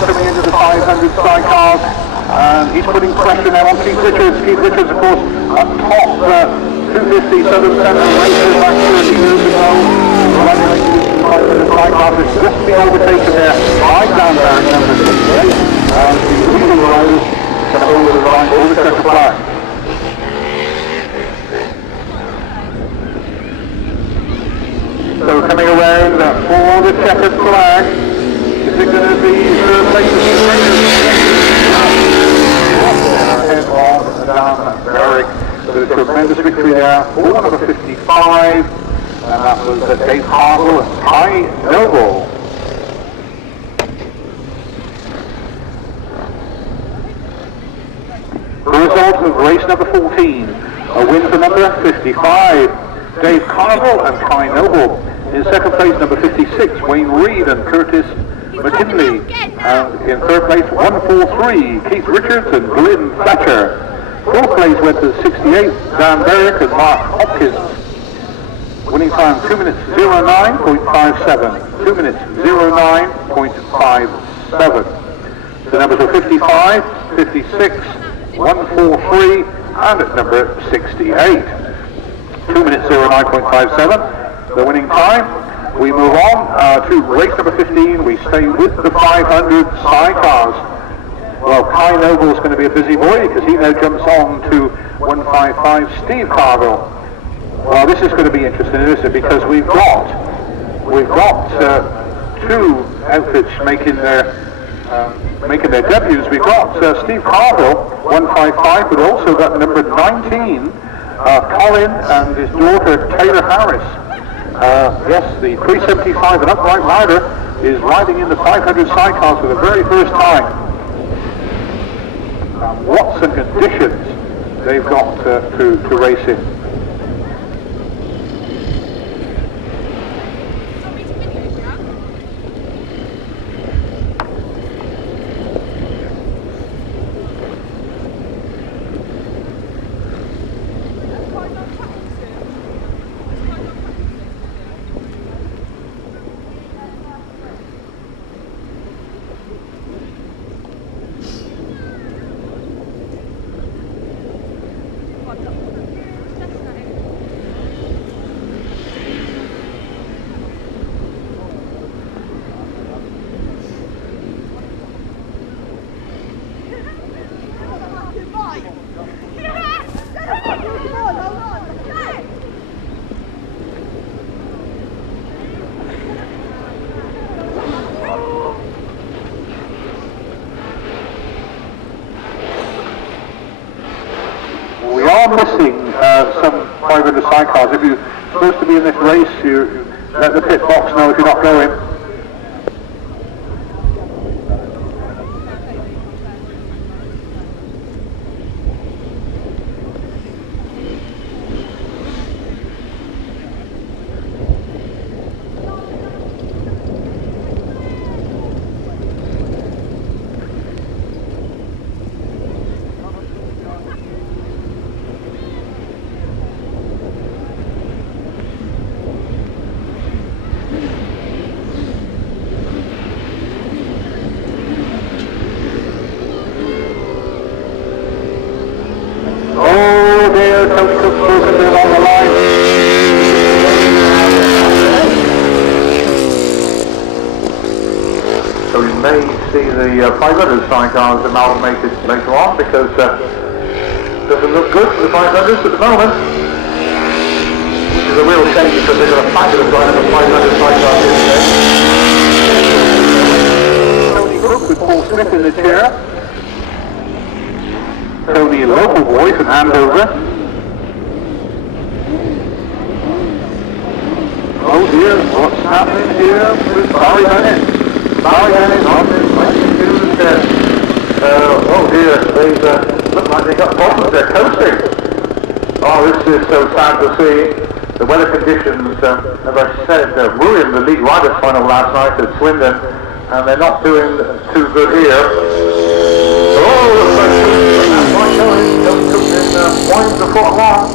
Coming into the 500 sidecars, and he's putting pressure now on Keith Richards. Keith Richards, of course, up top 250 Southern Central races back 30 years ago. The sidecars has just been overtaken there by Danebury number 68, and the leading riders can over the line, over the checkered flag. So coming around for the checkered flag. Is it going to be third place for Keith Richards? Ahead on Danebury with a tremendous victory there for number 55, and that was Dave Carville and Ty Noble. The result of race number 14, a win for number 55, Dave Carville and Ty Noble. In second place, number 56, Wayne Reed and Curtis McKinley, and in third place 143 Keith Richards and Glyn Fletcher. Fourth place went to 68 Dan Berwick and Mark Hopkins. Winning time 2 minutes 09.57. 2 minutes 09.57. The numbers are 55, 56, 143 and at number 68. 2 minutes 09.57. The winning time. We move on to race number 15. We stay with the 500 sidecars. Well, Ty Noble is going to be a busy boy because he now jumps on to 155 Steve Carville. Well, this is going to be interesting, isn't it? Because we've got two outfits making their debuts. We've got Steve Carville 155, but also got number 19 Colin and his daughter Taylor Harris. Yes, the 375, an upright rider, is riding in the 500 sidecars for the very first time. What some conditions they've got to race in. Missing some 500 sidecars. If you're supposed to be in this race, you let the pit box know if you're not going. The 500 sidecars amalgamated later on because doesn't look good for the 500s at the moment, which is a real shame because they've got a fabulous line of the 500 sidecars in there. Tony Cook with Paul Smith in the chair. Tony, local boy from Andover. Oh dear, what's happening here with Barry Bennett? Barry Bennett on his way to the test. Oh dear, they look like they got problems, they're coasting. Oh, this is so sad to see. The weather conditions, as I said, ruined the League Riders final last night at Swindon, and they're not doing too good here. Oh, looks like that's right going. Just took in winds a foot long.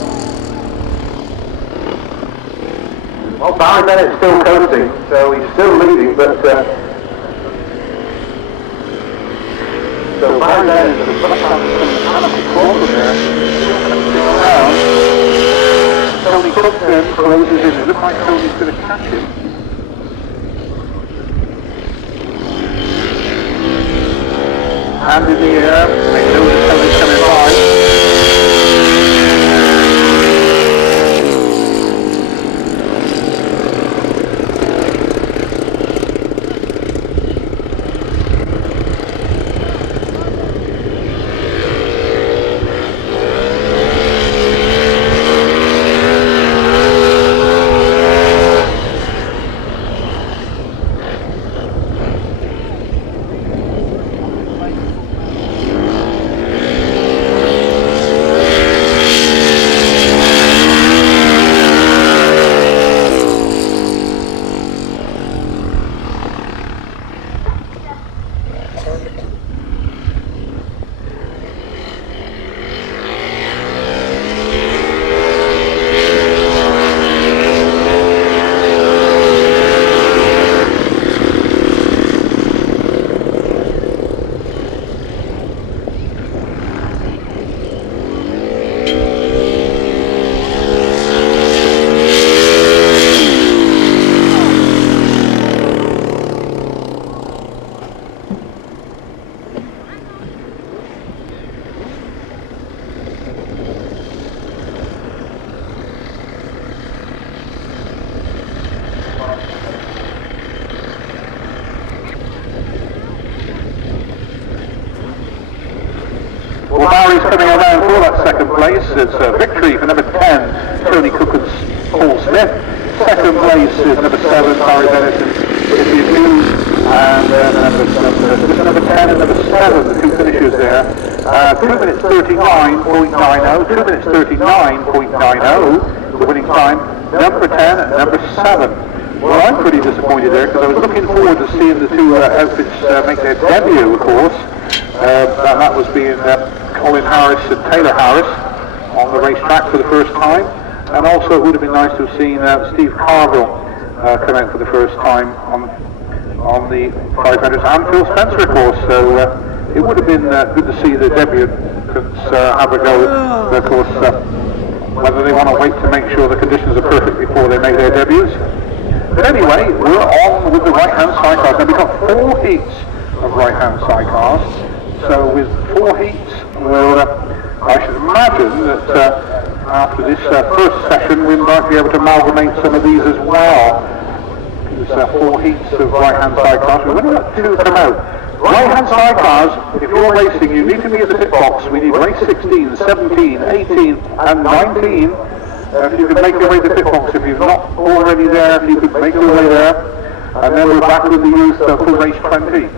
Well, Barry Bennett's still coasting, so he's still leading, but so Barry Bennett has got some mechanical problem there. Tony Cook then closes in. It looks like Tony's going to catch him. Hand in the air. They know that Tony's coming by. Well, Barry's coming around for that second place. It's a victory for number 10, Tony Cook and Paul Smith. Second place is number 7, Barry Bennett and Iffy Hughes. And number 10 and number 7, the two finishers there. 2 minutes 39.90, 2 minutes 39.90, the winning time. Number 10 and number 7. Well, I'm pretty disappointed there because I was looking forward to seeing the two outfits make their debut, of course. That was being Colin Harris and Taylor Harris on the racetrack for the first time, and also it would have been nice to have seen Steve Cargill come out for the first time on the 500s, and Phil Spencer, of course. So it would have been good to see the debutants have a go. Of course, whether they want to wait to make sure the conditions are perfect before they make their debuts. But anyway, we're on with the right-hand sidecars. Now we've got 4 heats of right-hand sidecars. So with 4 heats, well, I should imagine that after this first session we might be able to amalgamate some of these as well. There's 4 heats of right-hand sidecars. We've only got 2 come out. Right-hand sidecars, if you're racing, you need to be in the pit box. We need race 16, 17, 18 and 19. If you can make your way to the pit box, if you're not already there, if you could make your way there. And then we're back with the youth for race 20.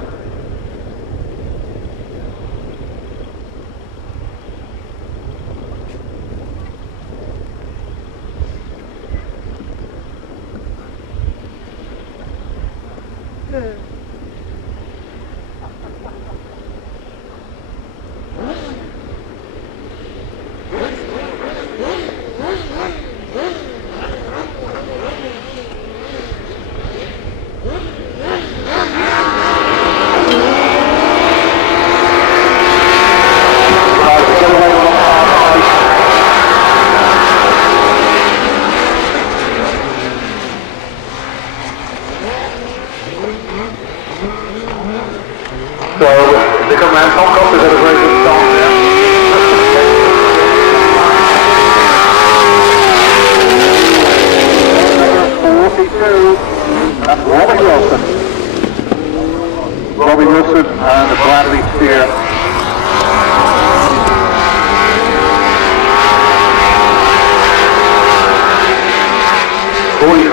So they come around. Tom Copper's had a very good start there. 42. That's Robbie Wilson. Robbie Wilson and the Bradley steer.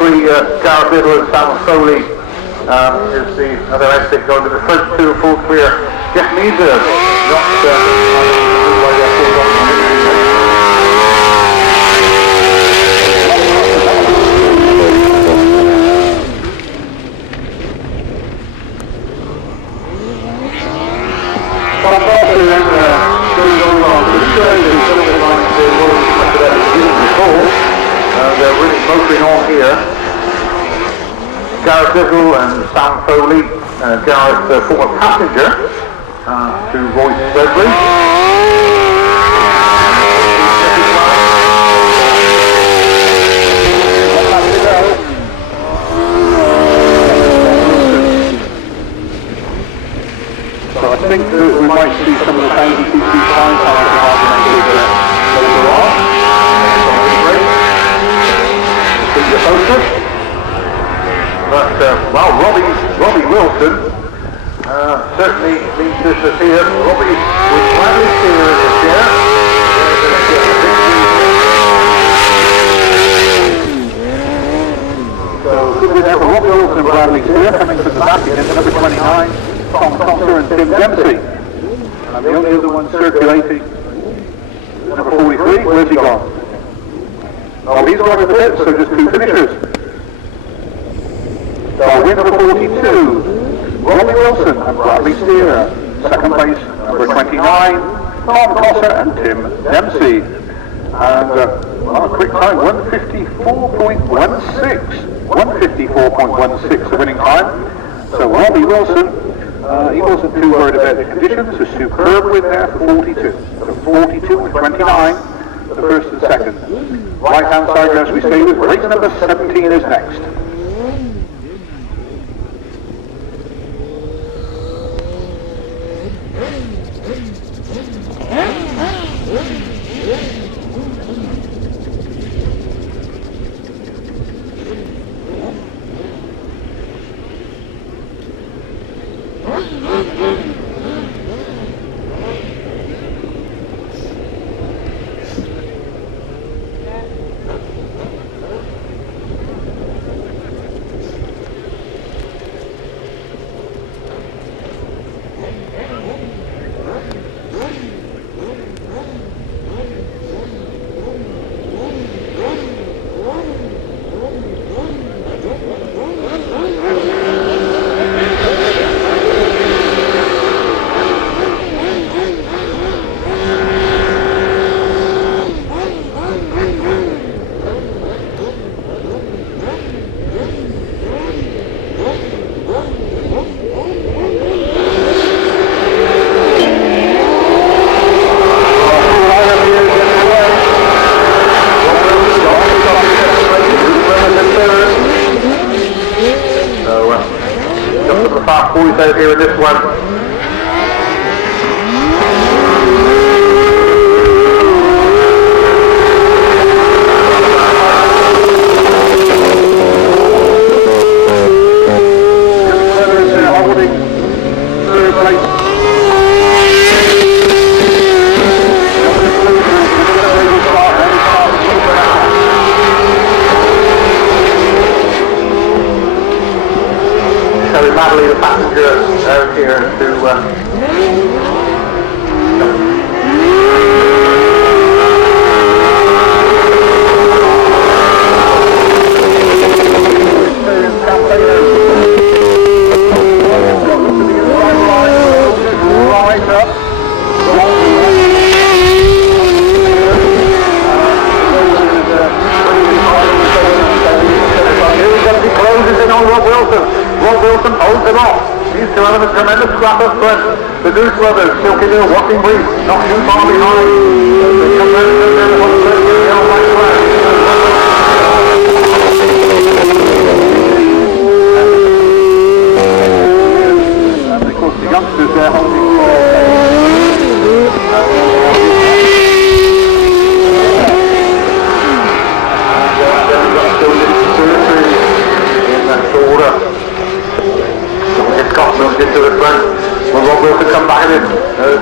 3, Gareth Little and Sam Foley is the other exit going to the first 2 full clear. Jeff Meader, they're really motoring on here. Gareth Little and Sam Foley, Gareth, former passenger, to Royce Bradley. So I think that we might see some of the same TC time cars later on. The focus. But, well, Robbie Wilson certainly needs this to see it. Robbie was gladly steer in this year. So good win there for Robbie Wilson and Bradley Steer, coming from the back against number 29, Tom Coster and Tim Dempsey. And the only other one circulating, number 43, where's he gone? Oh, he's gone in the pit, so just 2 finishers. So win number 42, Robbie Wilson and Bradley Steer. Second place, number 29, Tom Coster and Tim Dempsey. And well, a quick time, 154.16. 154.16 the winning time. So Robbie Wilson, he wasn't too worried about the conditions. A superb win there for 42. So 42 and 29, the first and second. Right hand side, as we say, with race number 17 is next. Out here in this one. Madly, the passenger out here to closes in on Rob Wilson. Rob Wilson holds him off. He's still having a tremendous scrap up front. The Goose Brothers, Silky Neal, watching brief, not too far behind. They come round to the on the first the yellow black flag. And of course the youngsters there holding order. Scott moves into the front. Will Rob Wilson come back in?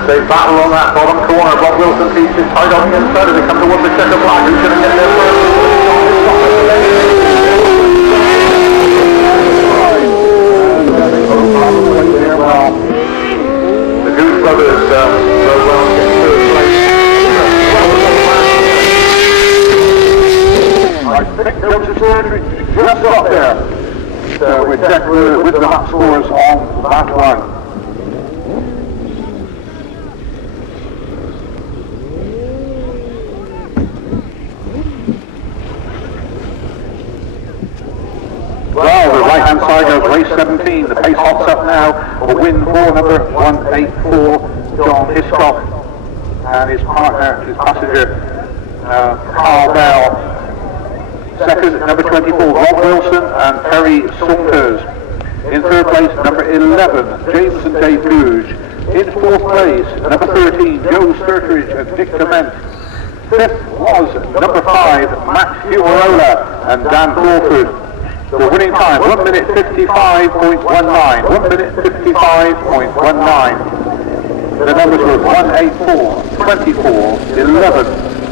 They battle on that bottom corner. Rob Wilson keeps it tight on the inside as they come towards the checker flag. Who's going to get there first? we'll check with the lap scores on that one. Well, the right-hand side goes race 17. The pace hops up now. A win for number 184, John Hiscock, and his partner, his passenger, Carl Bell. Second, number 24, Rob Wilson and Terry Saunders. In third place, number 11, James and Dave Gouge. In fourth place, number 13, Joe Sturtridge and Dick Dement. Fifth was number 5, Matt Fiorarola and Dan Crawford. The winning time, 1 minute 55.19. 1 minute 55.19. The numbers were 184, 24, 11,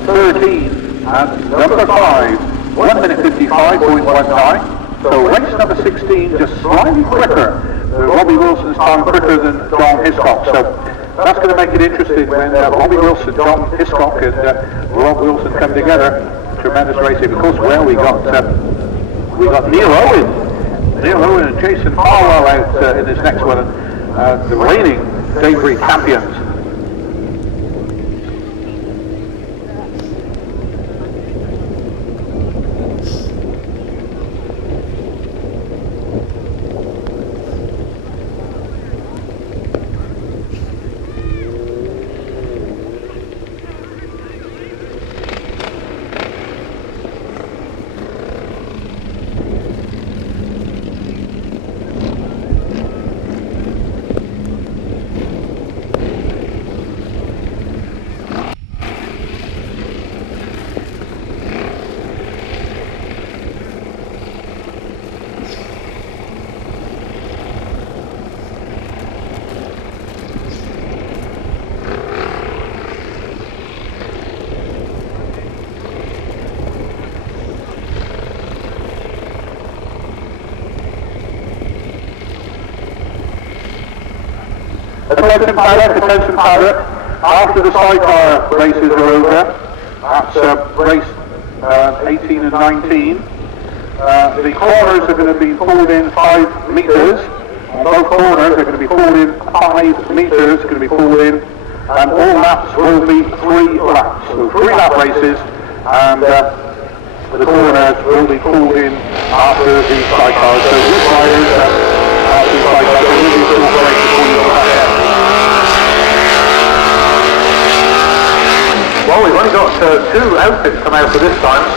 13, and number 5. 1 minute 55.19. So race number 16 just slightly quicker. Robbie Wilson's time quicker than John Hiscock. So that's going to make it interesting when Robbie Wilson, John Hiscock and Rob Wilson come together. Tremendous racing. Of course, well, we got Neil Owen and Jason Farwell out in this next one, the reigning Danebury champions. Attention paddock, after the sidecar races are over, that's race 18 and 19, the corners are going to be pulled in 5 metres, both corners are going to be pulled in 5 metres, going to be pulled in, and all laps will be 3 laps, so 3 lap races, and the corners will be pulled in after the sidecar, so this riders after the sidecar will be incorporated before you go back out. Well, we've only got 2 outfits come out for this time.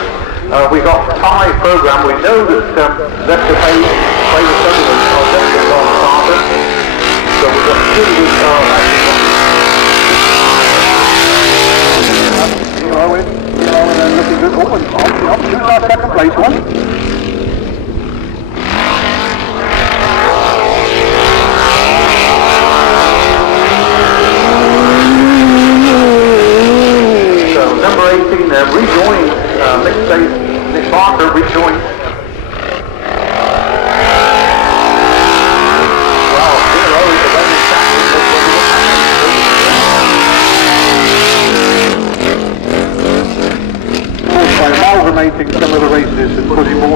We've got 5 program. We know that Lester Page, Fraser Sutherland are definitely on starter. So we've got 2 which are actually Owen and looking good. Oh, and who's our second place one? Number 18 rejoined, Nick Barker rejoined. Wow, Zero is the reigning champion. By amalgamating some of the races and putting more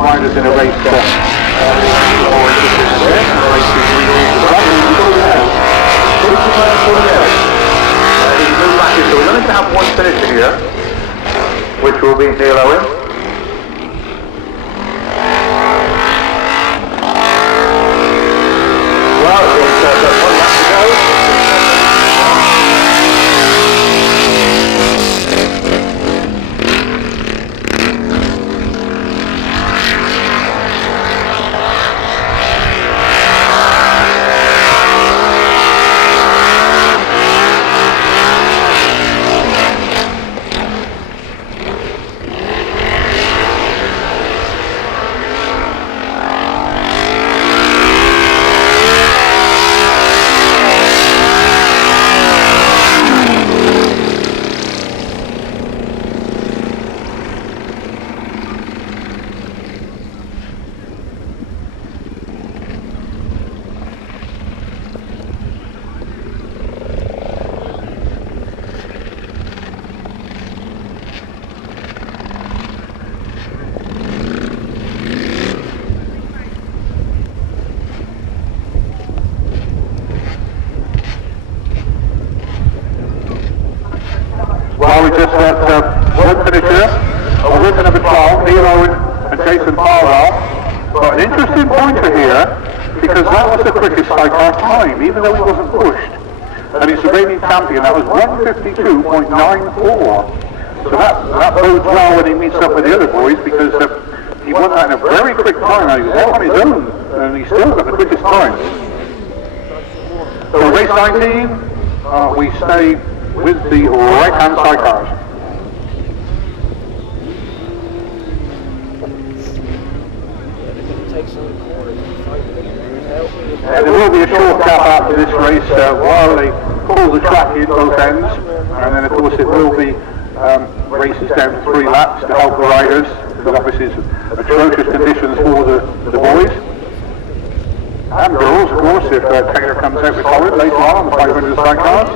Bob Hilo and Jason Farwell. But an interesting pointer here, because that was the quickest sidecar time, even though he wasn't pushed. And he's the reigning champion, that was 152.94. So that bodes well when he meets up with the other boys, because he won that in a very quick time. Now, he was all on his own, and he still got the quickest time. So race 19, we stay with the right-hand sidecars. There will be a short gap after this race while they pull the track in both ends, and then of course it will be races down to 3 laps to help the riders, because obviously it's atrocious conditions for the boys. And girls, of course, if Taylor comes out with Colin later on the 500 sidecars.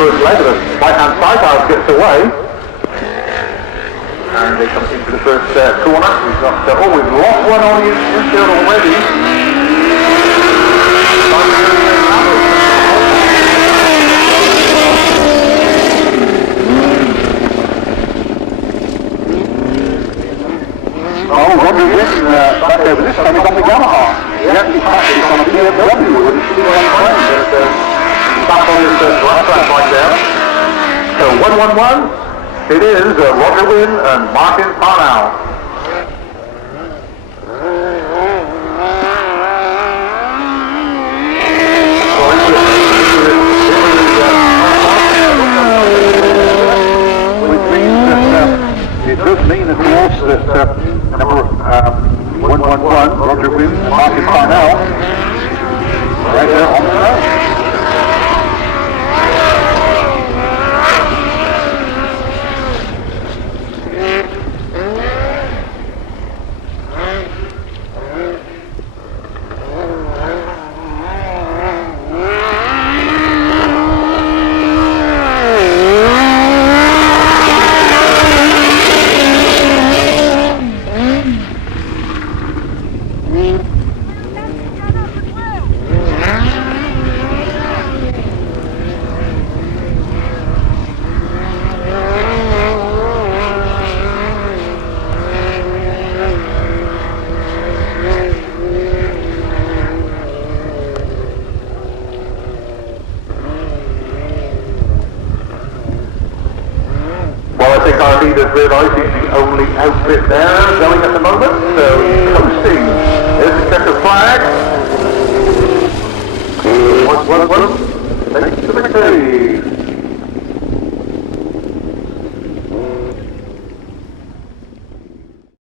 First leg of the right-hand sidecar gets away, and they come into the first corner. We've got, we've lost one on the infield already. Oh, Roger Wynn back over this time, he's on the Yamaha. He actually practiced on a BMW with a CDI back on his last track right there. So 1-1-1, it is Roger Wynn and Martin Parnell. Which means that it does mean, of course, that number 1-1-1, Roger Wynn and Martin Parnell, right there on the track. Our leader realised he's the only outfit there going at the moment, so he's coasting